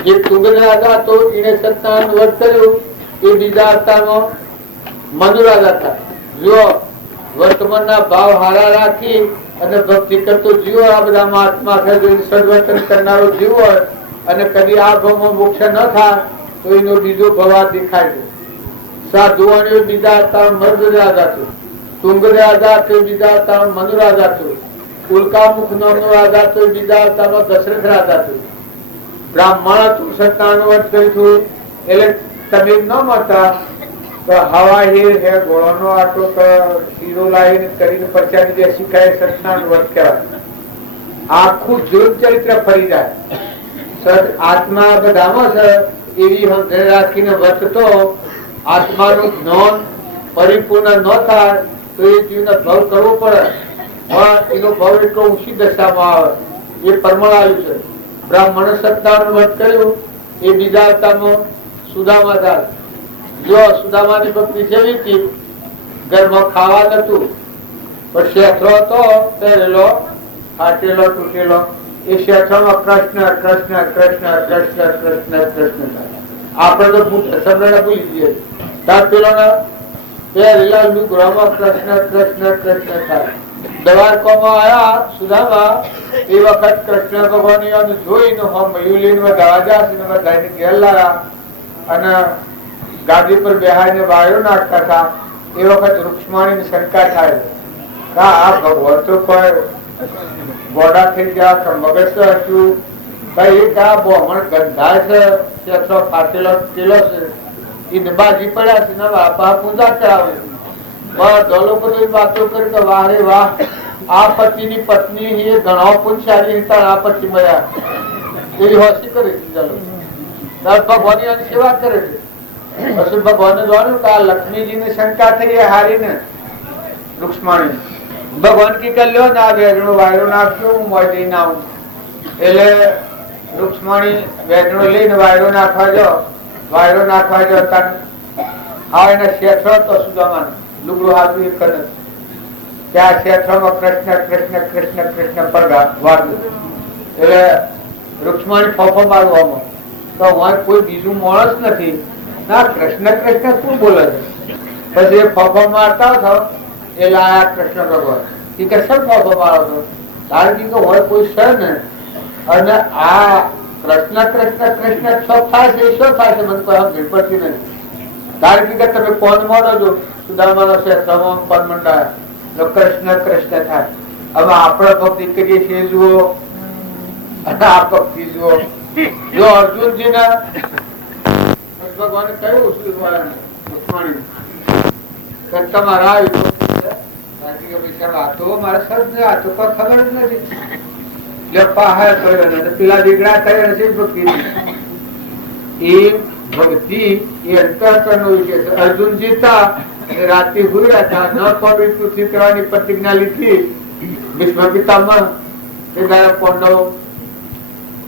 જે તુંગરાજા હતો એને સત્યનારાયણ વ્રત કર્યું એ બીજા અવતારમાં મનુરાજા હતા. જો વર્તમાનના ભાવ હારા રાખી અને ભક્તિ કરતો જીવો આ બધા મહાત્મા સદવર્તન કરનારો જીવ હોય અને કદી આ ભાવમાં મોક્ષ ન થાય તો એનો બીજો ભવા દેખાય છે. સાધુઓને બીજા અવતાર મર્દરાજા છે, તુંગ રાજા તો બીજા અવતાર મનુરાજા છે, ઉલ્કામુખ નામનો રાજા તો બીજા અવતારમાં દશરથ રાજા છે. બ્રાહ્મણ હતું સત્યનારાયણ વ્રત કર્યું એટલે તમે ન મળતા તો હવા હીર હે ગોળાનો આટો શીરો લાવીને કરીને પચાવી દે શીખાય સત્યનારાયણ વ્રત કહેવાય. આખું જીવન ચરિત્ર ફરી જાય. આત્મા બધામાં છે એવી સમજણ રાખીને વર્તતો આત્માનું જ્ઞાન પરિપૂર્ણ ન થાય તો એ જીવને ભવ કરવો પડે. એનો ભવ એટલો ઊંચી દશામાં આવે એ પરમણ આવ્યું છે. બ્રાહ્મણ સત્તાનું વ્રત કર્યું એ બીજા અવતારમાં સુદામા થાય. જો સુદામાની ભક્તિ જેવી હતી, ઘરમાં ખાવા નતું પણ શેઠરો હતો પહેરેલો ફાટેલો તૂટેલો. એ શેઠરોમાં કૃષ્ણ કૃષ્ણ કૃષ્ણ કૃષ્ણ કૃષ્ણ કૃષ્ણ થાય. આપણે તો સમરણ ભૂલી જઈએ. તાર પેલો પહેરેલા લુગડામાં કૃષ્ણ કૃષ્ણ કૃષ્ણ થાય. દ્વારકામાં આયા સુદામા એ વખત કૃષ્ણ ભગવાન જોઈને મયુલીને વધાઈને ઘેર લાયા અને ગાદી પર બેહાડીને વાયરો નાખતા હતા. એ વખત રૂક્ષ્મણીની શંકા થાય આ ભગવાન તો કોઈ ગોડા થઈ ગયા કે મગજ તો હતું ભાઈ. એક આ બ્રાહ્મણ ગંધાય છે, શેઠરો ફાટેલો તૂટેલો છે, એ બાજી પડ્યા છે ને બાપા પૂજા કરાવે. લોકો તો વાતો કરી કે વાહ રે વાહ આ પતિની પત્ની એ ઘણા પુણ્યશાળી હતા, આ પતિ મળ્યા એવી હોશી કરી ભગવાન એની સેવા કરે છે. પછી ભગવાને જોયું કે આ લક્ષ્મીજી ને શંકા થઈ હારીને રૂક્ષ્મણી ભગવાન કી કલ્યો ના વેદનો વાયરો નાખ્યો હું મોય જઈને આવું. એટલે રૂક્ષ્મણી વેદનો લઈને વાયરો નાખવા જાઓ. વાયરો નાખવા જાઓ હા એને શેઠરો તો સુદામાને લુગડું હાથું એક જ ત્યાં ક્ષેત્રમાં કૃષ્ણ કૃષ્ણ કૃષ્ણ કૃષ્ણ પડઘા વાગ્યું. એટલે રૂક્ષ્મણી ફોફો મારવામાં તો કોઈ બીજું માણસ નથી ના કૃષ્ણ કૃષ્ણ શું બોલે છે. પછી એ ફોફો મારતા છો એટલે આયા કૃષ્ણ ભગવાન એ કે સર ફોફો મારો છો કારણ કે હોય કોઈ સર ને અને આ કૃષ્ણ કૃષ્ણ કૃષ્ણ શું થાય છે શું થાય છે મને કોઈ ભીડ પડતી નથી. કારણ કે તમે કોણ મારો છો સુદામાનો ક્ષેત્રમાં કોણ મંડાયા કૃષ્ણ કૃષ્ણ થાય. હવે આપણે ભક્તિ કરીએ છીએ જુઓ અને આ ભક્તિ જુઓ. જો અર્જુનજી ને ભગવાને કહ્યું તમારા મારા સર ને આ તો કોઈ ખબર જ નથી. પેલા દીકરા થયા નથી ભક્તિ એ ભક્તિ એ અંતઃકરણ વિશે. અર્જુનજી હતા રાતે હુયા હતા ન પડી પૃથ્વી કરવાની પ્રતિજ્ઞા લીધી ભીષ્મ પિતામહ તે દાડા પાંડવ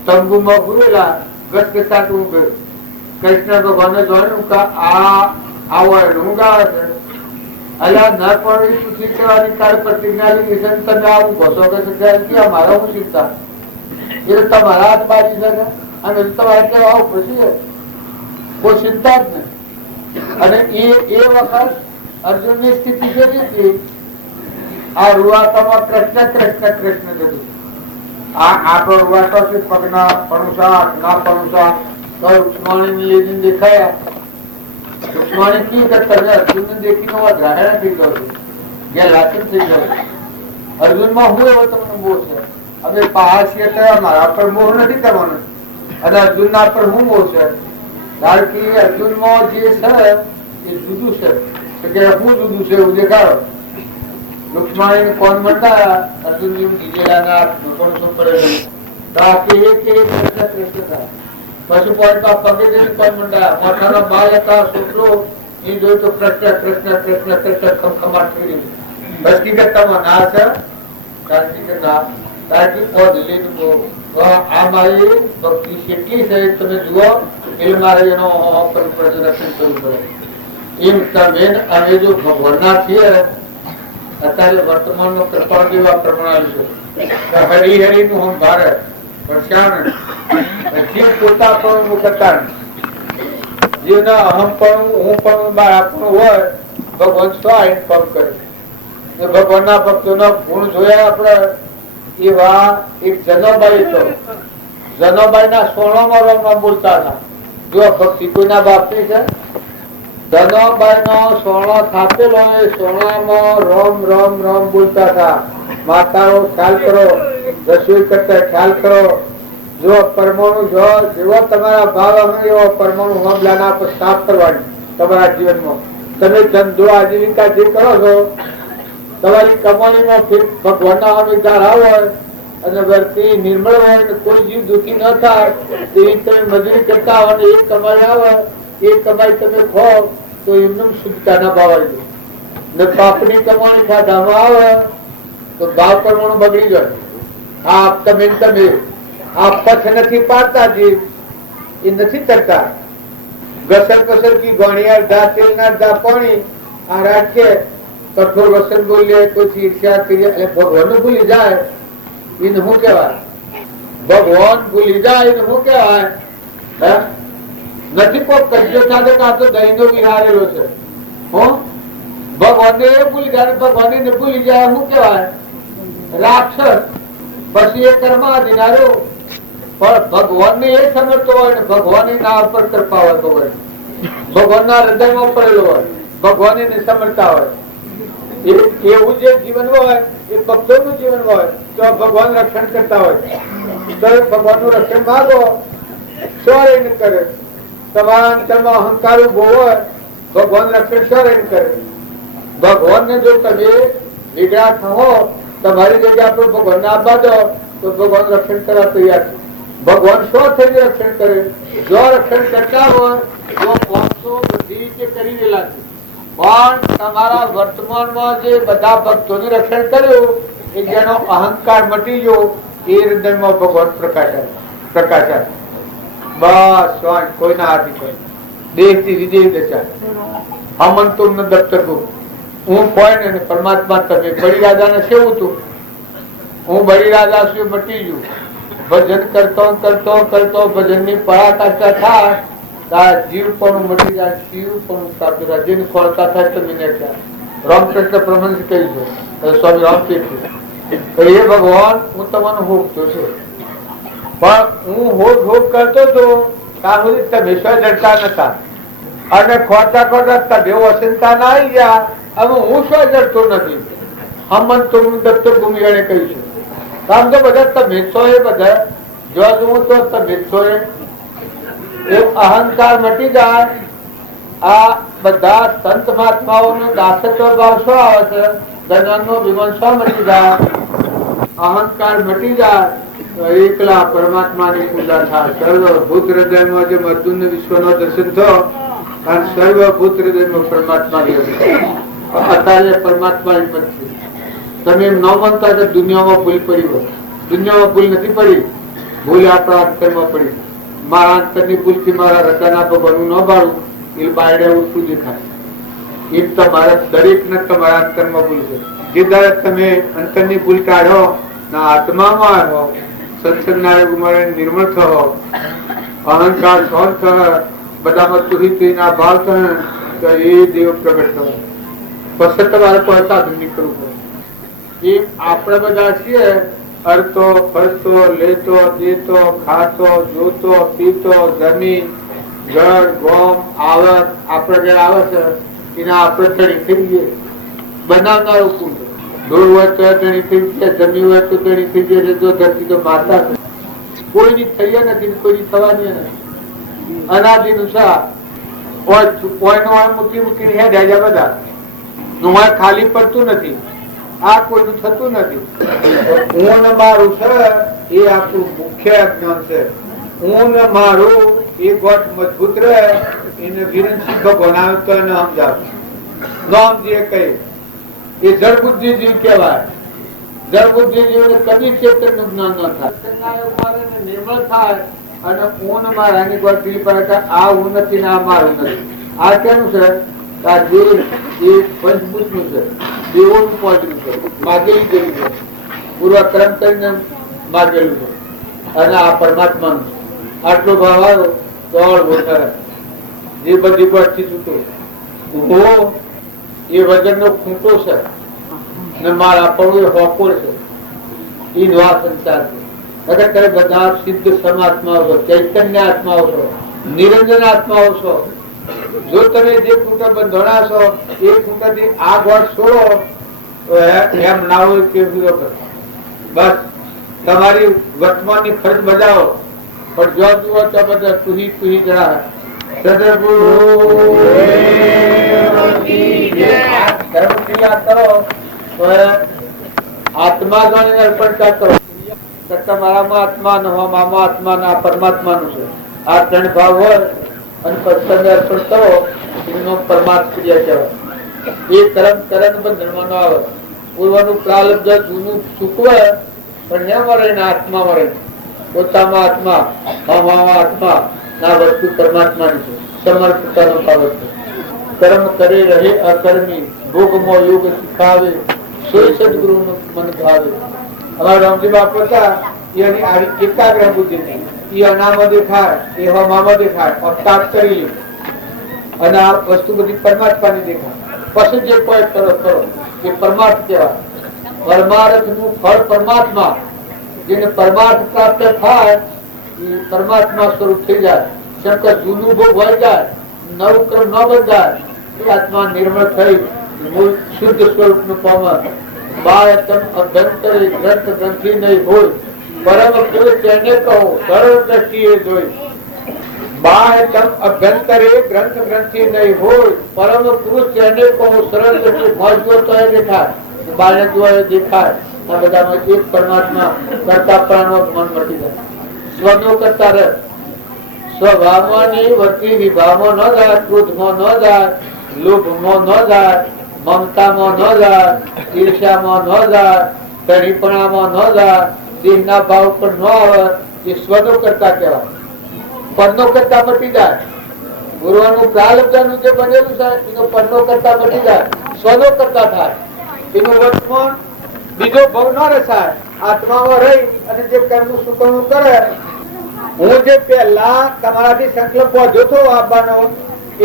તંબુમાં હુયેલા ગત કે સાથ ઊંઘ. કૃષ્ણ ભગવાને જોયું કે આ આવો ઊંઘ આવે છે અલ્યા ન પણ સુખી કરવાની કાળ પ્રતિજ્ઞા લીધી છે, તમે આવું ઘોષો કે મારા હું ચિંતા એ તમારા હાથ બાજી શકે અને તમારે કેવા આવું પછી કોઈ ચિંતા જ નહીં. અને એ વખત અર્જુન ની સ્થિતિ કેવી હતી? આ રૂવાટામાં કૃષ્ણ કૃષ્ણ કૃષ્ણ કીધું. આપણો રૂવાટો છે પગના પણુસા ના પણુસા તો રૂક્ષ્મણી લઈને દેખાયા. રૂક્ષ્મણી કી કરતા અર્જુન ને દેખીને ગ્રાહણ થઈ ગયો ગયા લાચન થઈ ગયો. અર્જુન માં હું એવો તમને મોહ છે? અમે પહાડ છીએ એટલે મારા પર મોહ નથી કરવાનો અને અર્જુન ના પર હું મોહ છે? કારણ કે અર્જુન માં જે છે એ જુદું છે. હું જુદું છે એવું દેખાડો. રૂક્ષ્મણી કોણ મળતા અર્જુન ની નીચેલા કોણ પડે પછી પોઈન્ટ પગે જેવી કોણ મળતા મોટાનો બાલ હતા છોકરો એ જોયું તો કૃષ્ણ કૃષ્ણ કૃષ્ણ કૃષ્ણ ખમખમાટ થઈ રહી. બસ કી કરતા ના છે કારણ કે ના તાકી પદ લઈને આ મારી ભક્તિ કેટલી છે તમે જુઓ એટલે મારે એનો રક્ષણ કરવું પડે. એમ તમે અમે જો ભગવાનના છીએ અત્યારે વર્તમાનમાં કૃપા જેવા પ્રમાણે છે હરિહરિ નું હમ ભારત પણ શ્યામ જીવ પોતા પણ કરતા જીવના અહમ પણ હું પણ મારા પણ હોય ભગવાન સ્વ પગ કરે. ભગવાન ના ભક્તો ના ગુણ જોયા આપણે એવા એક જનોબાઈ તો જનોબાઈ ના સોળામાં રોમમાં બોલતા હતા. જો ભક્તિ કોઈના બાપની છે ધનોબાઈ નો સોળો થાપેલો એ સોળામાં રોમ રોમ રોમ બોલતા હતા. માતાઓ ખ્યાલ કરો, રસોઈ કરતા ખ્યાલ કરો. જો પરમાણુ જો જેવો તમારા ભાવ અમે એવો પરમાણુ હુમલાના પર સાફ કરવાની તમારા જીવનમાં. તમે ધંધો આજીવિકા જે કરો છો તમારી કમાણીમાં ભગવાનના અનુસાર હોય અને વર્તી નિર્મળ હોય અને કોઈ જીવ દુઃખી ન થાય એવી તમે મજૂરી કરતા હોય અને એ કમાઈ આવે એ કમાઈ તમે ખો તો એમનું શુદ્ધતા ના ભાવ આવી જાય. પાપની કમાણી ખાધામાં આવે તો ભાવ પરમાણુ બગડી જાય. આ તમે આ પથ નથી પાડતા જીવ એ નથી કરતા. ઘસર કસર કી ગોણિયા દા તેલ ના દા પાણી આ રાખીએ કઠોર વસન બોલીએ કોઈ ઈર્ષ્યા કરીએ એટલે ભગવાન ભૂલી જાય એને શું કહેવાય? ભગવાન ભૂલી જાય એને શું કહેવાય? નથી કોઈ કજ્જો સાધક આ તો દહીં નો વિહારેલો છે. ભગવાન ને ભૂલી જાય ભગવાન ને ભૂલી જાય શું કહેવાય? રાક્ષસ. પછી એ કર્મ અધિનારો પણ ભગવાન ને એ સમજતો હોય ને ભગવાન ના ઉપર કૃપા હોય ભગવાન ના હૃદયમાં પડેલો હોય ભગવાન ને સમજતા હોય એવું જે જીવન હોય એ ભક્તો નું જીવન હોય તો ભગવાન રક્ષણ કરતા હોય તો ભગવાન નું રક્ષણ માંગો સ્વરેન કરે. તમારા અંતરમાં અહંકાર ઉભો હોય ભગવાન રક્ષણ સ્વરેન કરે. ભગવાન ને જો તમે વિગ્રાહ થો તમારી જગ્યા પર ભગવાન ને આપવા દો તો ભગવાન રક્ષણ કરવા તૈયાર છે. ભગવાન સ્વ થઈને રક્ષણ કરે. જો રક્ષણ કરતા હોય તો પહોંચો બધી રીતે કરી દેલા છે. પણ તમારા વર્તમાનમાં જે બધા ભક્તોનું રક્ષણ કર્યું એ જેનો અહંકાર મટી ગયો એ હૃદયમાં ભગવાન પ્રકાશ બસ કોઈના હાથી કોઈ દેહથી વિજય દશા હમંતુમ દફતર હું કોઈ ને પરમાત્મા તમે બળી રાજા ને સેવું તું હું બળી રાજા છું મટી ગયું. ભજન કરતો કરતો કરતો ભજન ની પરાકાષ્ઠા થાય જીવ પણ મટી જાય શિવ પણ સાચું થાય જેને ખોળતા થાય તો મિનિટ રામકૃષ્ણ પ્રમંચ કહીશું સ્વામી રામકૃષ્ણ એ ભગવાન હું તમને હોકતો છું પણ હું હોક કરતો હતો ત્યાં સુધી તમે જડતા નતા અને ખોટા ખોટા તમે અસંતા ના આવી ગયા. હવે હું શું જડતો નથી. હમન તું દત્ત ભૂમિ એને કહીશું આમ તો બધા તમે છો એ બધા જો હું તો તમે છો એ અહંકાર મટી જાય. આ બધા સંત મહાત્માઓનો દાસત્વ ભાવ શું આવે છે? ધનનો વિમન શું મટી જાય? અહંકાર મટી જાય તો એકલા પરમાત્માની પૂજા થાય. સર્વભૂત હૃદયમાં જે અર્જુન વિશ્વનો દર્શન થયો અને સર્વભૂત હૃદયમાં પરમાત્મા અત્યારે પરમાત્મા તમે એમ ન માનતા કે દુનિયામાં ભૂલ પડી હોય. દુનિયામાં ભૂલ નથી પડી. ભૂલ આપણા અંતરમાં પડી. મારા અંતરની ભૂલથી મારા હૃદયના ભગવાનનું ન બાળું એ બાયડે ઉઠું દેખાય. એ તમારા દરેકને તમારા અંતરમાં ભૂલ છે. જે દર તમે અંતરની ભૂલ કાઢો ના આત્મામાં આવો, સત્સંગના ઉંમરે નિર્મળ થવો, અહંકાર શાંત થયો, બધામાં તુહી ના ભાવ થયો, તો એ દેવ પ્રગટ થયો. પછી તમારે કોઈ સાધન નીકળવું પડે. એ આપણે બધા છીએ અરતો ફરતો લેતો દેતો ખાતો જોતો પીતો જમીન જળ ગોમ આવક આપણે જે આવે છે એના આપણે તણી થઈ ગયે. બનાવનારું કોણ છે? ઢોળ હોય તો તણી થઈ ગયા, જમી હોય તો તણી થઈ ગયા. જો ધરતી તો માતા છે, કોઈની થઈ નથી, કોઈની થવાની નથી. અનાદિનું સા મૂકી મૂકીને હેડ આવ્યા બધા નું ખાલી પડતું નથી. આ કોઈનું થતું નથી. હું ને મારું છે એ આપણું મુખ્ય અજ્ઞાન છે. હું ને મારું એ ગોઠ મજબૂત રહે એને વિરંચી ભગવાન આવે તો એને સમજાવે. નામ જે કહે એ જળ બુદ્ધિ જીવ કહેવાય. જળ બુદ્ધિ જીવને કદી ચેતન નું જ્ઞાન ન થાય, નિર્મળ થાય અને હું ને મારાની ગોઠ પડે આ હું નથી ને આ મારું નથી. આ કેનું છે? આ જે પંચભૂત નું છે, દેવોનું પહોંચેલું છે, માગેલી જેવી છે, પૂર્વક્રમ કરીને માગેલું છે. અને આ પરમાત્માનું છે. આટલો ભાવ આવ્યો તો વધારે જે બધી ગોઠથી છૂટો ઉભો એ વજન નો ખૂંટો છે ને મારા પડવું એ હોકોર છે. એ નવા સંસાર છે. તમે બધા સિદ્ધ સમાત્માઓ છો, ચૈતન્ય આત્માઓ છો, નિરંજન આત્માઓ છો. જો તમે જે ખૂંટા બંધોણા છો એ ખૂંટાથી આ ગોળ છોડો તો એમ ના હોય કે બસ તમારી વર્તમાનની ફરજ બજાવો. પણ જો જુઓ તો બધા તુહી તુહી જણા કરો તો આત્મા ગણ અર્પણ કરો. તમારામાં આત્મા ન હો, મામા આત્મા ના પરમાત્મા નું છે. આ ત્રણ ભાવ હોય અને સત્સંગ અર્પણ કરો એનો પરમાર્થ ક્રિયા કહેવાય. એ કર્મ કર્મ બંધનમાં ન આવે. પૂર્વનું પ્રારબ્ધ જૂનું ચૂકવે પણ એમ વરે ને આત્મા વરે. પોતામાં આત્મા મામા આત્મા ના વસ્તુ પરમાત્માની છે. સમર્પિતાનો પાવત છે. કર્મ કરે રહે અકર્મી, ભોગમો યોગ શીખાવે, સોય સદગુરુ નું મન ભાવે. અમારા રામજી બાપુ હતા એની એકાગ્ર બુદ્ધિ નહીં. એ અનામાં દેખાય, એ હવામાં દેખાય, અપતાપ કરી અને આ વસ્તુ બધી પરમાત્માની દેખાય. પછી જે કોઈ કરો કરો એ પરમાર્થ કહેવાય. પરમાર્થ નું ફળ પરમાત્મા. જેને પરમાર્થ પ્રાપ્ત થાય એ પરમાત્મા સ્વરૂપ થઈ જાય. શંકર જૂનું ભોગ હોય જાય, નવું કર્મ ન બંધાય, એ આત્મા નિર્મળ થઈ મૂળ શુદ્ધ સ્વરૂપ નું પામે. બાય તમ અભ્યંતરે ગ્રંથ ગ્રંથિ નહીં હોય, પરમ પુરુષ તેને કહો સરળ દ્રષ્ટિએ જોઈ. બાય તમ અભ્યંતરે ગ્રંથ ગ્રંથિ નહીં હોય, પરમ પુરુષ તેને કહો સરળ દ્રષ્ટિએ. મજબૂત તો એ દેખાય, બાળક દ્વારા દેખાય. આ બધામાં એક પરમાત્મા કરતા પણ મન મટી જાય. સ્વનો કરતા રહે. સ્વભાવમાં નહીં વર્તી વિભાવમાં ન જાય, ક્રોધમાં ન જાય, લોભમાં ન જાય, મમતામાં ન જાય, ઈર્ષ્યામાં ન જાય, તણીપણામાં ન જાય, દેહના ભાવ પર ન આવે. એ સ્વનો કરતા કહેવાય. પરનો કરતા મટી જાય. ગુરુનું પ્રારબ્ધનું જે બનેલું છે એનો પરનો કરતા મટી જાય, સ્વનો કરતા થાય. એનું વર્તમાન બીજો ભાવ ન રસાય. આત્મામાં રહી અને જે કર્મનું સુકવણું કરે. હું જે પહેલા તમારાથી સંકલ્પ વધ્યો હતો આપવાનો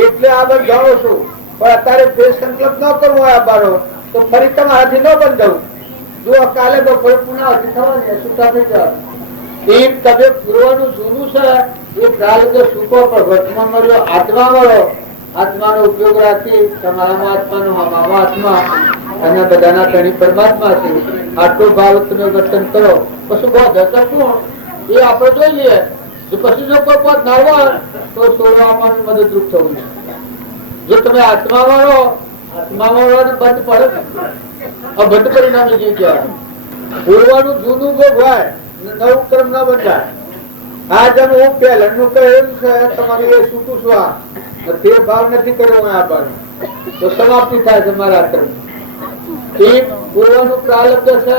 એટલે આગળ જાણો છું, પણ અત્યારે ફેર સંકલ્પ ન કરવો આપવાનો તો ફરી તમારાથી ન બંધાવું. જો કાલે બપોરે પુનઃ થવાની છૂટા થઈ જવા. એ તમે પૂર્વનું જૂનું છે એ પ્રારબ્ધ સુખો પર વર્તમાન મળ્યો આત્મા મળો. આત્માનો ઉપયોગ રાખી તમારામાં આત્માનો મામા આત્મા અને બધાના ધણી પરમાત્મા છે. આટલું ભાવ તમે વર્તન કરો. પછી બહુ ધરતર શું એ આપણે જોઈ લઈએ. પછી જો કોઈ પદ ના હોય તો છોડવામાં મદદરૂપ થવું છે. જો તમે આત્મા વાળો બંધ પડે બંધ પરિણામે જીવ કહેવાય. પૂર્વનું જૂનું ભોગ હોય નવું કર્મ ના બંધાય. આ જેમ હું પહેલાનું કહેલું છે તમારી એ છૂટું છું. આ તે ભાવ નથી કરવો આપવાનો તો સમાપ્તિ થાય છે મારા કર્મ. એ પૂર્વનું પ્રારબ્ધ છે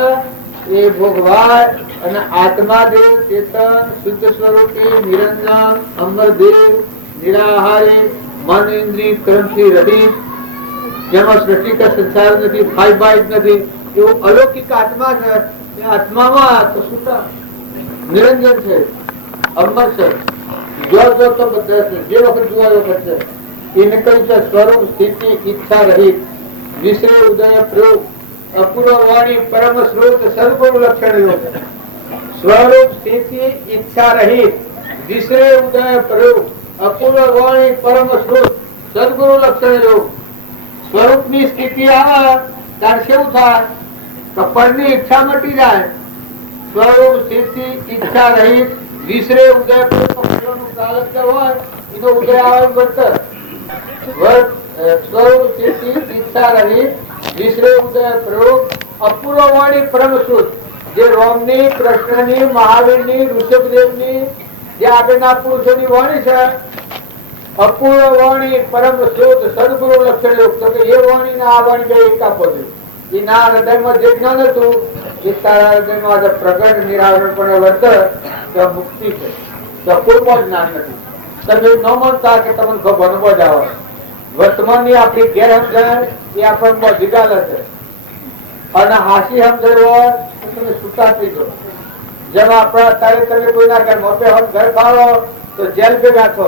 એ ભોગવાય અને આત્માદેવ ચેતન શુદ્ધ સ્વરૂપી નિરંજન અમરદેવ નિરાહારી મન ઇન્દ્રિય કર્મથી રહિત જેમાં સૃષ્ટિ કે સંસાર નથી, ફાઈબાઈટ નથી, એવું અલૌકિક આત્મા છે. એ આત્મામાં તો સુતા નિરંજન છે, અમર છે, જો તો બધા છે, જે વખત જોવા વખત છે. એને કહ્યું છે સ્વરૂપ સ્થિતિ ઈચ્છા રહિત વિશ્રે ઉદય પ્રયોગ અપૂર્વ વાણી પરમ સ્રોત સદગુરુ લક્ષણ યોગ. સ્વરૂપ સ્થિતિ ઈચ્છા રહિત વિશ્રે ઉદય પ્રયોગ અપૂર્વ વાણી પરમ સ્રોત સદગુરુ લક્ષણ યોગ. સ્વરૂપની સ્થિતિ આવે ત્યારે કેવું થાય? કપડની ઈચ્છા મટી જાય. સ્વરૂપ સ્થિતિ ઈચ્છા રહિત વિશ્રે ઉદય પક્ષીઓનું કાલક્ષર હોય એનો ઉદય આવે વર્તર. સ્વરૂપ સ્થિતિ ઈચ્છા રહિત વિશ્રે ઉદય પ્રયોગ અપૂર્વ વાણી પરમ શુદ્ધ. જે રોમની, કૃષ્ણની, મહાવીરની, ઋષભદેવની જે આગળના પુરુષોની વાણી છે, અપૂર્વ વાણી પરમ શુદ્ધ સદગુરુ લક્ષણ યોગ. તો કે એ વાણી ને આ વાણી બે એક આપો છે. એના હૃદયમાં જે જ્ઞાન હતું એ તારા હૃદયમાં આજે પ્રગટ નિરાવરણ પણ વર્તે તો મુક્તિ છે. તો કોઈમાં જ્ઞાન નથી. તમે ન માનતા કે તમને ખબર જ આવે. વર્તમાનની આપણી ગેરસમજણ એ આપણને જીગાલે છે અને હાસી સમજણ હોય તો તમે છૂટા થઈ જાઓ. જેમ આપણા અત્યારે તમે કોઈના ઘર મોટે ઘર ખાવો તો જેલ ભેગા છો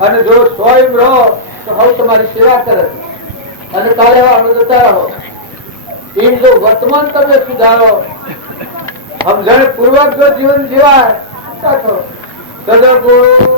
અને જો સ્વયં રહો તો હવે તમારી સેવા કરે અને કાલે અમે જતા રહો. એમ જો વર્તમાન તમે સુધારો સમજણ પૂર્વક જો જીવન જીવાય સદગુરુ